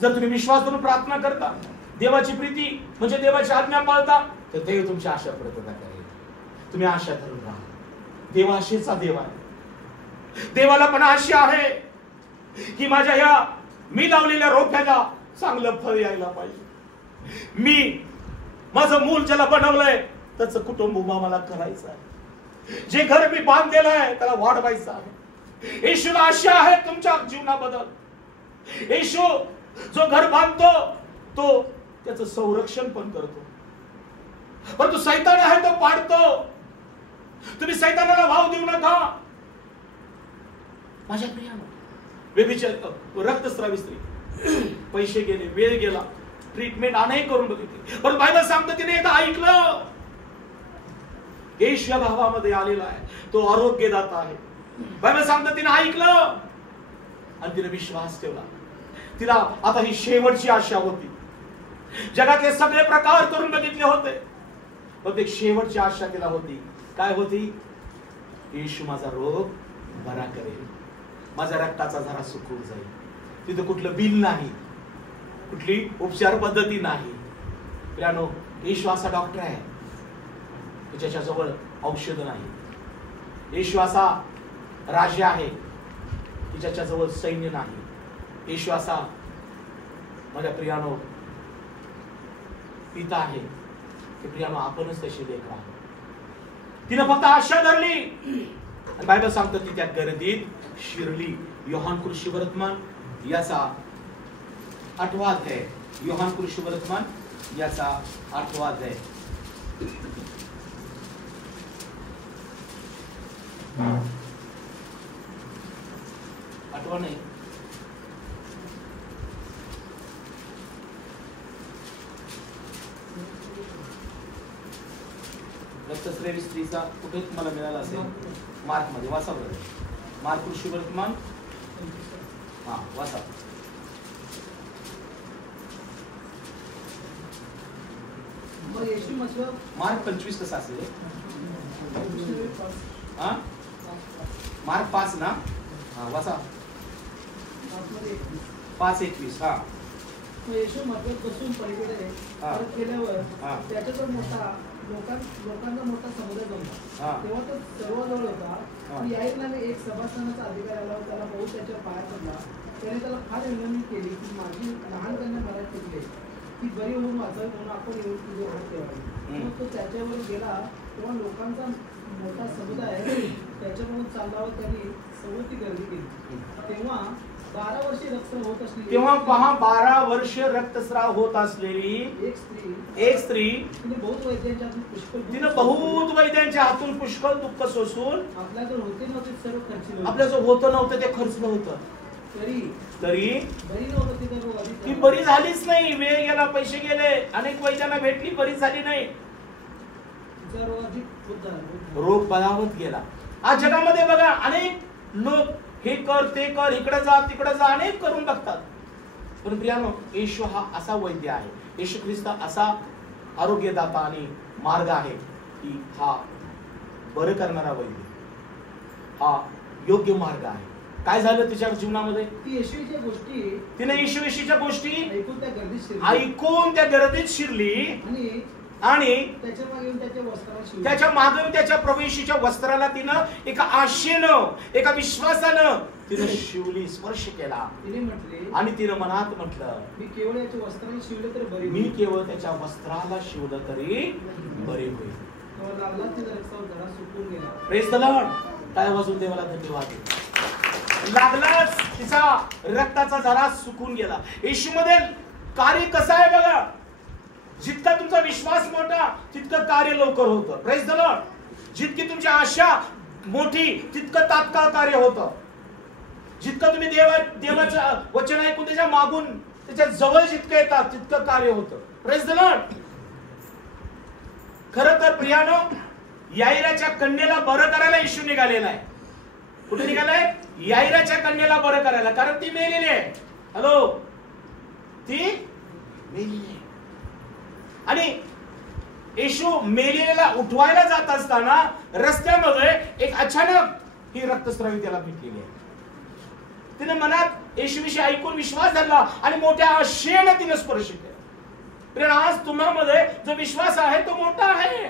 जर तुम्ही विश्वास धरून प्रार्थना करता, देवाची प्रीती म्हणजे देवाची आज्ञा पाळता, तर देव तुमची आशा पूर्तता करेल. तुम्ही आशा धरून राहा. देव आशेचा देव आहे. देवाला पण आशा आहे की माझ्या ह्या मी लावलेल्या रोप्याला चांगलं फळ यायला पाहिजे. मी माझं मूल ज्याला बनवलंय त्याचं कुटुंब मला करायचं आहे. जे घर मी बांधलेलं आहे त्याला वाढवायचं आहे. येशूला आशा आहे तुमच्या जीवनाबद्दल. येशू जो घर बांधतो तो त्याचं संरक्षण पण करतो, परंतु सैतान आहे तो पाडतो. तुम्ही सैतानाला भाव देऊ नका. माझ्या प्रियानो, बेबीच्या रक्तस्रावी स्त्री, पैसे गेले, वेळ गेला, ट्रीटमेंट अनेक करून बघितली, पण बायबल सांगतं तिने एकदा ऐकलं. येशू या भावामध्ये आलेला आहे, तो आरोग्यदाता आहे. बायबल सांगतं तिने ऐकलं आणि तिने विश्वास ठेवला. तिला आता ही शेवटची आशा होती. जगातले सगळे प्रकार करून बघितले होते, पण एक शेवटची आशा तिला होती. काय होती? येशू माझा रोग बरा करेल, माझ्या रक्ताचा झरा सुकून जाईल. तिथं कुठलं बिल नाही, कुठली उपचार पद्धती नाही. प्रियानो, येशू असा डॉक्टर आहे की ज्याच्याजवळ औषध नाही. येशू असा राजा आहे की ज्याच्याजवळ सैन्य नाही. येशू असा माझ्या प्रियानो पिता आहे की प्रियानो आपणच तशी लेकरं आहोत. तिने फक्त आशा धरली आणि बायबल सांगतं ती त्या गर्दीत शिरली. योहान कृषी वर्तमान याचा 8वा अध्याय. योहान कृषी वर्तमान याचा 8वा अध्याय. आठवा नाही, रक्तस्रावी स्त्रीचा कुठे तुम्हाला मिळाला असेल? मार्क मध्ये वाचा बरं. मार्क कृषी वर्तमान, हा वाचा. मग येशू म्हटलं, मार्क 25 कसा असेल? हा मार्क 5 ना? हा वाचा. 5:21. हा. मग येशू म्हटलं बसून पलीकडे परत गेल्यावर त्याच्यावर लोकांचा मोठा समुदाय जमला. तेव्हा तो सर्वजवळ होता. याईर नामे एक सभासदाचा अधिकारी आला, त्याला भाऊ त्याच्यावर पाया पडला. त्याने त्याला फार विनंती केली की माझी लहान कन्या मरायला शिकले, ती बरी होऊन वाचावी म्हणून आपण येऊन तुझे हात ठेवावे. मग तो त्याच्यावर गेला. तेव्हा लोकांचा मोठा समुदाय त्याच्याकडून चालला व त्यांनी सवती गर्दी केली. तेव्हा 12 वर्षे रक्तस्राव होत असलेली, तेव्हा पहा 12 वर्ष रक्तस्राव होत असलेली एक स्त्री तिने बहुत वैद्यांच्या हातून पुष्कळ दुःख सोसून आपल्याकडे होते नव्हते सर्व खर्च, आपल्या जो होतं नव्हतं ते खर्चलं होतं, तरी बरी नव्हतं. ती बरी झालीच नाही. वेळ गेला, पैसे गेले, अनेक वैद्यांना भेटली, बरी झाली नाही. रोग बळावत गेला. आज जगामध्ये बघा अनेक लोक हे कर ते कर, इकडे जा तिकडे जा, अनेक करून बघतात. पण प्रियानो, येशू हा असा वैद्य आहे, येशू ख्रिस्त असा आरोग्यदाता आणि मार्ग आहे की हा बरं करणारा वैद्य, हा योग्य मार्ग आहे. काय झालं तिच्या जीवनामध्ये? तिने येशूविषयीच्या गोष्टी ऐकून त्या गर्दीत शिरली आणि त्याच्या मागे त्याच्या प्रवेशीच्या वस्त्राला तिनं एका आशेनं, एका विश्वासानं तिनं शिवली, स्पर्श केला. आणि तिनं मनात म्हटलं, मी केवळ याच्या वस्त्राला शिवलं तर बरे, मी केवळ त्याच्या वस्त्राला शिवलं तरी बरे होईल. Praise the Lord. टाळ्या वाजवून देवाला धन्यवाद. लागलाच तिचा रक्ताचा झरा सुकून गेला. येशूमध्ये कार्य कसं आहे बघा. जितका तुमचा विश्वास मोठा तितकं कार्य लवकर होतं. Praise the Lord. जितकी तुमची आशा मोठी तितकं तात्काळ कार्य होतं. जितकं तुम्ही देवाचं वचन ऐकून त्याच्या मागून त्याच्या जवळ जितकं येतात तितकं कार्य होतं. Praise the Lord. खरं तर प्रियानो, याईराच्या कन्येला बरं करायला येशू निघालेला आहे. कुठे निघालाय? याईराच्या कन्येला बरं करायला. कारण ती मेलेली आहे. हॅलो, ती मेलेली आहे. आणि येशू मेलेला उठवायला जात असताना रस्त्यामध्ये एक अचानक ही रक्तस्रावी त्याला भेटलेली आहे. तिने मनात येशूविषयी ऐकून विश्वास धरला आणि मोठ्या आशेने तिने स्पर्श केला. प्रिय, आज तुम्हामध्ये जो विश्वास आहे तो मोठा आहे.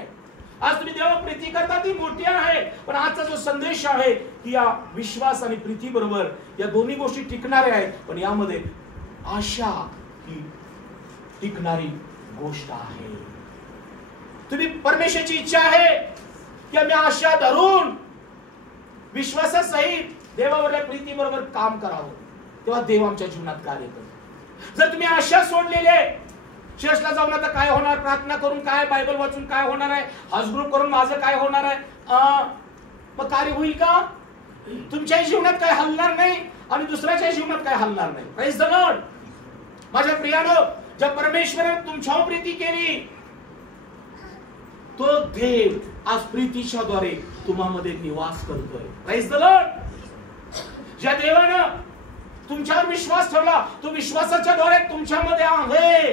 आज तुम्ही देवा प्रीती करता ती मोठी आहे. पण आजचा जो संदेश आहे की या विश्वास आणि प्रीती बरोबर या दोन्ही गोष्टी टिकणाऱ्या आहेत. पण यामध्ये आशा ही टिकणारी गोष्ट आहे. तुम्ही परमेश्वराची इच्छा आहे की आम्ही आशा धरून विश्वासासहित देवावरल्या प्रीती बरोबर काम करावं, तेव्हा देव आमच्या जीवनात कार्य करतो. जर तुम्ही आशा सोडलेली आहे, चर्चला जाऊन आता काय होणार, प्रार्थना करून काय, बायबल वाचून काय होणार आहे, हाऊस ग्रुप करून माझं काय होणार आहे, मग कार्य होईल का? तुमच्याही जीवनात काय हलणार नाही आणि दुसऱ्याच्या जीवनात काय हलणार नाही. Praise the Lord. माझ्या प्रियानं, ज्या परमेश्वराने तुमच्यावर प्रीती केली तो देव आज प्रीतीच्या द्वारे तुम्हामध्ये निवास करतोय. Praise the Lord. ज्या देवानं तुमच्यावर विश्वास ठेवला तो विश्वासाच्या द्वारे तुमच्यामध्ये आहे.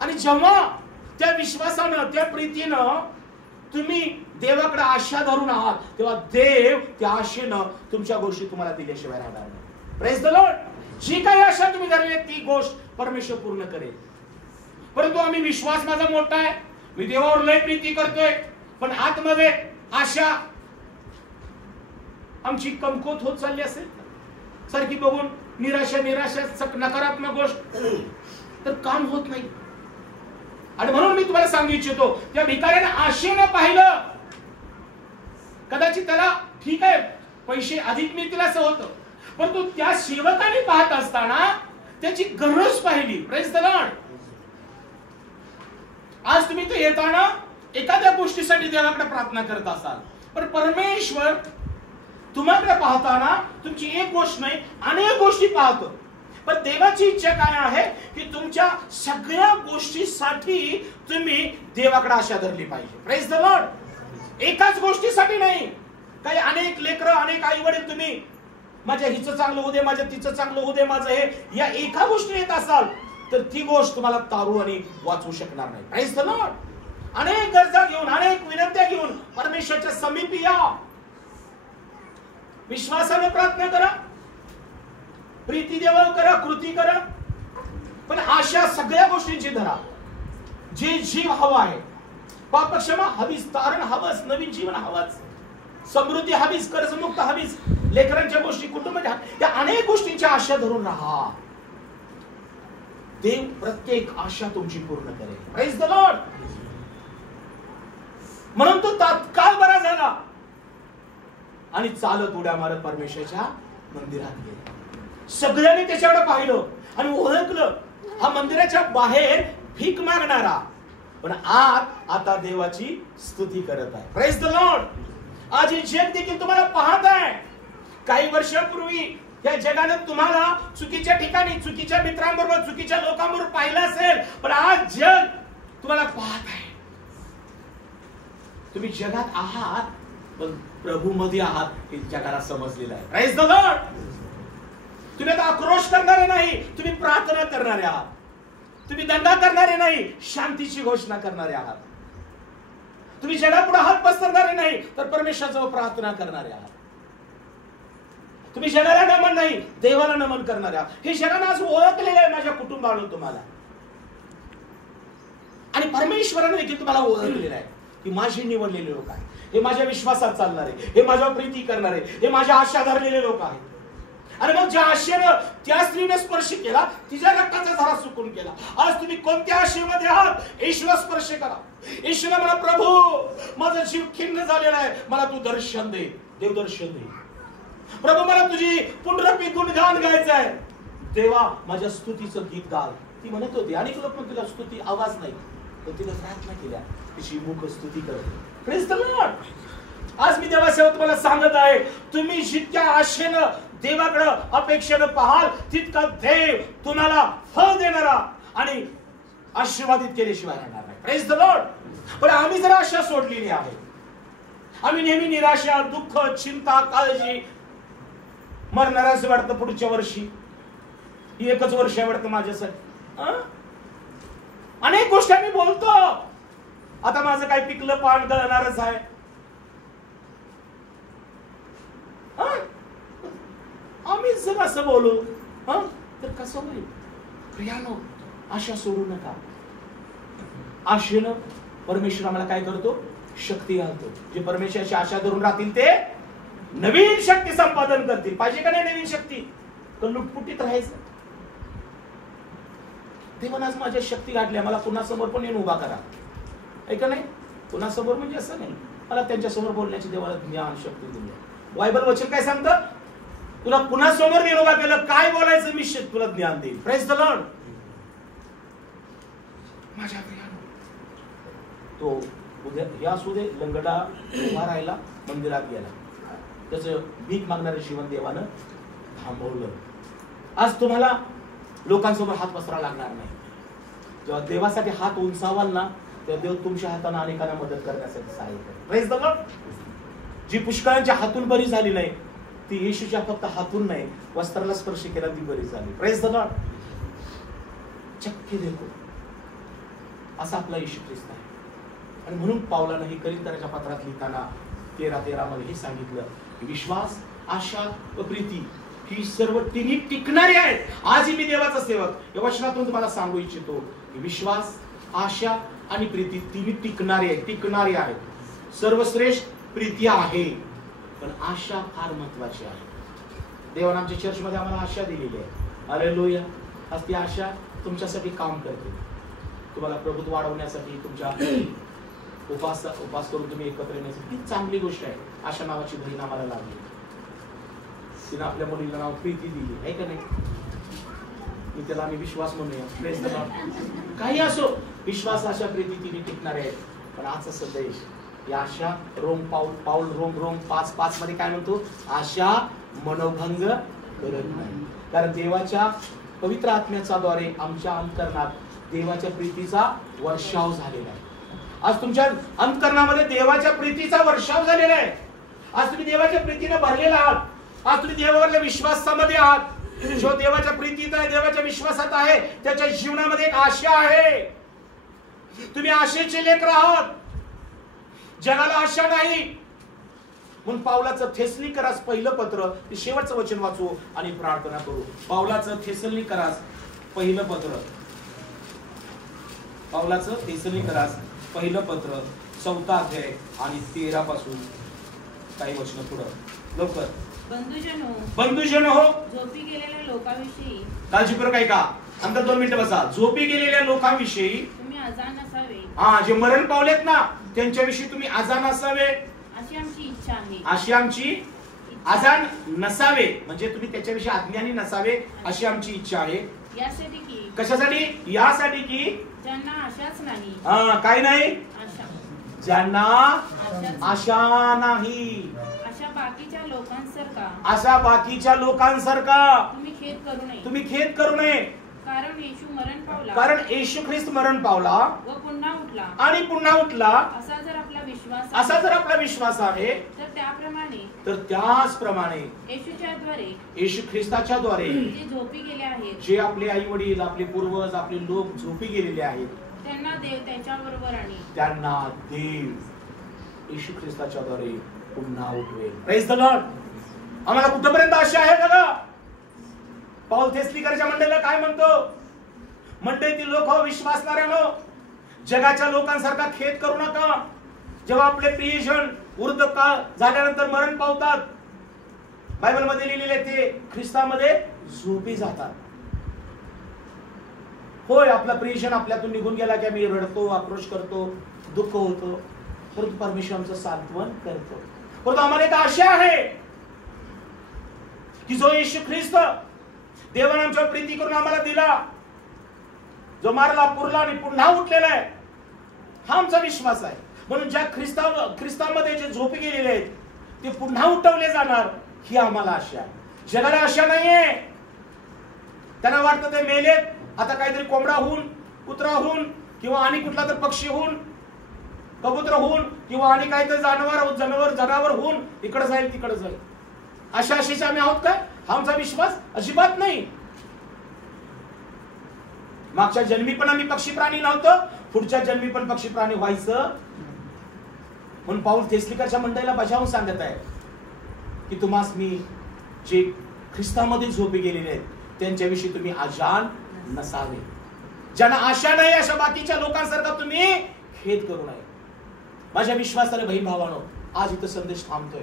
आणि जेव्हा त्या विश्वासानं, त्या प्रीतीनं तुम्ही देवाकडे आशा धरून आहात, तेव्हा देव त्या आशेनं तुमच्या गोष्टी तुम्हाला दिल्याशिवाय राहणार नाही. Praise the lord. जी काही आशा तुम्ही धरली ती गोष्ट परमेश्वर पूर्ण करेल. परंतु आम्ही विश्वास माझा मोठा आहे, मी देवावर लय प्रीती करतोय, पण आतमध्ये आशा आमची कमकुवत होत चालली असेल, सारखी बघून निराशा नकारात्मक गोष्ट, तर काम होत नाही. आणि म्हणून मी तुम्हाला सांगू इच्छितो, त्या भिकाऱ्याने आशेनं पाहिलं. कदाचित त्याला ठीक आहे पैसे अधिक मिळतील असं होतं, परंतु त्या सेवकाने पाहत असताना त्याची गरज पाहिली. Praise the Lord. आज तुम्ही ते येताना एखाद्या गोष्टीसाठी देवाकडे प्रार्थना करत असाल, पण परमेश्वर तुम्हाकडे पाहताना तुमची एक गोष्ट नाही अनेक गोष्टी पाहतो. पण देवाची इच्छा काय आहे की तुमच्या सगळ्या गोष्टीसाठी तुम्ही देवाकडे आशा धरली पाहिजे. Praise the Lord. एकाच गोष्टीसाठी नाही. काही अनेक लेकरं, अनेक आई वडील तुम्ही माझ्या हिचं चांगलं होऊ दे, माझ्या तिचं चांगलं होऊ दे, माझं हे, या एका गोष्टी येत असाल तर ती गोष्ट तुम्हाला तारू आणि वाचवू शकणार नाही. Praise the Lord. अनेक गरजा घेऊन, अनेक विनंत्या घेऊन परमेश्वराच्या समीपी या. विश्वासाने प्रार्थना करा, प्रीती देवावर करा, कृती करा, पण आशा सगळ्या गोष्टींची धरा. जे जीव हवा आहे, पापक्षमा हवीच, तारण हवंच, नवीन जीवन हवंच, समृद्धी हवीच, कर्जमुक्त हवीच, लेकरांच्या गोष्टी, कुटुंबाच्या, या अनेक गोष्टींच्या आशा धरून राहा. देव प्रत्येक आशा तुमची पूर्ण करेल. Praise the Lord. म्हणून तो तात्काळ बरा झाला आणि चालत उड्या मारत परमेश्वराच्या मंदिरात गेला. सगळ्यांनी त्याच्याकडे पाहिलं आणि ओळखलं, हा मंदिराच्या बाहेर भीक मागणारा, पण आत आता देवाची स्तुती करत आहे. Praise the Lord. आज हे जग देखील तुम्हाला पाहत आहे. काही वर्षापूर्वी या जगाने तुम्हाला चुकीच्या ठिकाणी, चुकीच्या मित्रांबरोबर, चुकीच्या लोकांबरोबर पाहिलं असेल, पण आज जग तुम्हाला पाहत आहे. तुम्ही जगात आहात पण प्रभू मध्ये आहात हे जगाला समजलेलं आहे. Praise the Lord. तुम्ही आता आक्रोश करणारे नाही, तुम्ही प्रार्थना करणारे आहात. तुम्ही दंगा करणारे नाही, शांतीची घोषणा करणारे आहात. तुम्ही जगापुढे हात पसरणारे नाही, तर परमेश्वराजवळ प्रार्थना करणारे आहात. तुम्ही जगाला नमन नाही, देवाला नमन करणारे आहात. हे जगानं आज ओळखलेलं आहे माझ्या कुटुंबाला, तुम्हाला, आणि परमेश्वराने देखील तुम्हाला ओळखलेलं आहे की माझे निवडलेले लोक आहेत, हे माझ्या विश्वासात चालणारे, हे माझ्यावर प्रीती करणारे, हे माझ्या आशा धरलेले लोक आहेत. आणि मग ज्या आशेनं त्या स्त्रीने स्पर्श केला, तिच्या रक्ताचा धारा सुकून केला. आज तुम्ही कोणत्या आशेमध्ये आहात? येशूला स्पर्श करा. येशूला म्हणा, प्रभू माझा जीव खिन्न झालेला आहे, मला तू दर्शन दे. देव दर्शन दे. प्रभू मला तुझी पुनरपी गुणगान गायचं आहे. देवा माझ्या स्तुतीचं गीत गाल. ती म्हणत होती. अनेक लोक पण तिला स्तुती आवाज नाही, पण तिला प्रार्थना केल्या, तिची मुख स्तुती करत. Praise the Lord. आज मी देवासेवक तुम्हाला सांगत आहे, तुम्ही जितक्या आशेनं देवाकडे अपेक्षेनं पाहाल, तितका देव तुम्हाला फळ देणारा आणि आशीर्वादित केल्याशिवाय राहणार नाही. Praise the Lord. पण आम्ही जर आशा सोडलेली आहे, आम्ही नेहमी निराशा, दुःख, चिंता, काळजी, मरणार असं वाटतं पुढच्या वर्षी, एकच वर्ष आहे वाटतं माझ्यासाठी. अनेक गोष्टी आम्ही बोलतो. आता माझं काय पिकलं पान गळणारच आहे. आम्ही जर असं बोलू तर कसं होईल? प्रियानो, आशा सोडू नका. आशेनं परमेश्वर आम्हाला काय करतो? शक्ती घालतो. जे परमेश्वराची आशा धरून राहतील ते नवीन शक्ती संपादन करतील. पाहिजे का नाही नवीन शक्ती? तर लुटपुटीत राहायचं. देवानं आज माझ्या शक्ती घातल्या, मला कुणासमोर पण येऊन उभा करा. ऐका नाही, कुणासमोर म्हणजे असं नाही, मला त्यांच्या समोर बोलण्याची देवाला ज्ञान शक्ती दिली. बायबल वचन काय सांगतं? तुला कुणासमोर मी उभा केलं, काय बोलायचं मी तुला ज्ञान देईल. Praise the Lord. माझ्या प्रियानो, तो उद्या या असू दे, लंगडा उभा राहिला, मंदिरात गेला, त्याचं भीक मागणारे जीवन देवानं थांबवलं. आज तुम्हाला लोकांसमोर हात पसरावा लागणार नाही. जेव्हा देवासाठी हात उंचावाल ना, तेव्हा देव तुमच्या हाताने अनेकांना मदत करण्यासाठी सहाय्य करेल. Praise the lord. जी पुष्कळांच्या हातून बरी झाली नाही, ती येशूच्या फक्त हातून नाही, वस्त्राला स्पर्श केला, ती बरी झाली. Praise the Lord. चक्की देखो, असा आपला येशू ख्रिस्त आहे. आणि म्हणून पावलानं हे करिंथ्याच्या पत्रात लिहिताना 13:13 मध्ये हे सांगितलं की विश्वास, आशा व प्रीती ही सर्व तिन्ही टिकणारी आहेत. आजही मी देवाचा सेवक या वचनातून तुम्हाला सांगू इच्छितो की विश्वास, आशा आणि प्रीती तिन्ही टिकणारी आहेत. सर्वश्रेष्ठ प्रीती आहे, पण आशा फार महत्वाची आहे. देवाने आमच्या चर्चमध्ये आम्हाला आशा दिलेली आहे. हालेलुया. आज ती आशा तुमच्यासाठी काम करते. तुम्हाला प्रभुत्व वाढवण्यासाठी, तुमच्या उपास करून तुम्ही एकत्र येण्यासाठी ती चांगली गोष्ट आहे. आशा नावाची बहीण आम्हाला लागली. तिने आपल्या मुलीला नाव प्रीती दिली आहे का नाही? मी त्याला आम्ही विश्वास म्हणूया. Praise the Lord. काही असो, विश्वास, आशा, प्रीती तिने टिकणार आहेत. पण आजचा संदेश या आशा रोम 5:5 मध्ये काय म्हणतो? आशा मनोभंग करत नाही. कारण देवाच्या पवित्र आत्म्याच्या द्वारे आमच्या अंतर्नात देवाच्या प्रीतीचा वर्षाव झालेला आहे. आज तुमच्या अंतकरणामध्ये देवाच्या प्रीतीचा वर्षाव झालेला आहे. आज तुम्ही देवाच्या प्रीतीने भरलेला आहात. आज तुम्ही देवावरच्या विश्वासामध्ये आहात. जो देवाच्या प्रीतीत आहे, देवाच्या विश्वासात आहे, त्याच्या जीवनामध्ये एक आशा आहे. तुम्ही आशेचे लेकर आहात. जगाला आशा नाही. म्हणून पावलाचं थेसलोनिकरास पहिलं पत्र, शेवटचं वचन वाचू आणि प्रार्थना करू. पावलाचं थेसलोनिकरास पहिलं पत्र, पावलाचं थेसलोनिकरास पहिलं पत्र 4 अध्याय आणि 13 पासून काही वचन पुढं लवकर. बंधुजनो, झोपी गेलेल्या लोकांविषयी काळजी करू काय का? अंतर 2 मिनिटं बसा. झोपी गेलेल्या लोकांविषयी तुम्ही अजाण नसावे. जे मरण पावलेत ना, त्यांच्याविषयी तुम्ही अजाण असावे, अशी आमची इच्छा आहे. अशी आमची अजाण नसावे म्हणजे तुम्ही त्याच्याविषयी अज्ञानी नसावे, अशी आमची इच्छा आहे. यासाठी की, कशासाठी? यासाठी की ज्यांना आशाच नाही. काय नाही? आशा. ज्यांना आशा नाही, अशा बाकीच्या लोकांसारखा, अशा बाकीच्या लोकांसारखा तुम्ही खेद करू नये. कारण येशू मरण पावला, कारण येशू ख्रिस्त मरण पावला व पुन्हा उठला आणि पुन्हा उठला. असा जर आपला विश्वास आहे तर त्याचप्रमाणे येशू ख्रिस्ताच्या द्वारे जे झोपी गेले आहेत, जे आपले आई वडील, आपले पूर्वज, आपले लोक झोपी गेलेले आहेत, त्यांना देव येशू ख्रिस्ताच्या द्वारे पुन्हा उठवेल. Praise the Lord. आम्हाला कुठपर्यंत आशा आहे बघा. पाऊल थेसलोनिकरच्या मंडळीला काय म्हणतो? मंडळीतील लोक, विश्वासणाऱ्यानो, जगाच्या लोकांसारखा खेद करू नका. जेव्हा आपले प्रियजन वृद्धकाळ झाल्यानंतर मरण पावतात, बायबल मध्ये लिहिलेले ते ख्रिस्तामध्ये झोपी जातात. होय, आपला प्रियजन आपल्यातून निघून गेला की आम्ही रडतो, आक्रोश करतो, दुःख होतो, परंतु परमेश्वर आमचं सांत्वन करतो. परंतु आम्हाला एक आशा आहे की जो येशू ख्रिस्त देवाने आमच्यावर प्रीती करून आम्हाला दिला, जो मारला, पुरला आणि पुन्हा उठलेला आहे, हा आमचा विश्वास आहे. म्हणून ज्या ख्रिस्तामध्ये जे झोपी गेलेले आहेत ते पुन्हा उठवले जाणार, ही आम्हाला आशा आहे. जगाला आशा नाहीये. त्यांना वाटतं ते मेलेत, आता काहीतरी कोंबडा होऊन, कुत्रा होऊन, किंवा आणि कुठला तर पक्षी होऊन, कबूतर होऊन, किंवा आणि काहीतरी जनावर होऊन इकडे जाईल तिकडे जाईल. अशा आशेचे आम्ही आहोत काय? हा आमचा विश्वास अजिबात नाही. मागच्या जन्मी पण आम्ही पक्षी प्राणी नव्हतो, पुढच्या जन्मी पण पक्षी प्राणी व्हायचं. म्हणून पाऊल थेसलिकरच्या मंडळीला बजावून सांगत आहे की तुम्हास मी जे ख्रिस्तामध्ये झोपे गेलेले आहेत त्यांच्याविषयी तुम्ही अजाण नसावे. ज्यांना आशा नाही अशा बाकीच्या लोकांसारखा तुम्ही खेद करू नये. माझ्या विश्वासाने बहीण भावानो, आज इथं संदेश थांबतोय.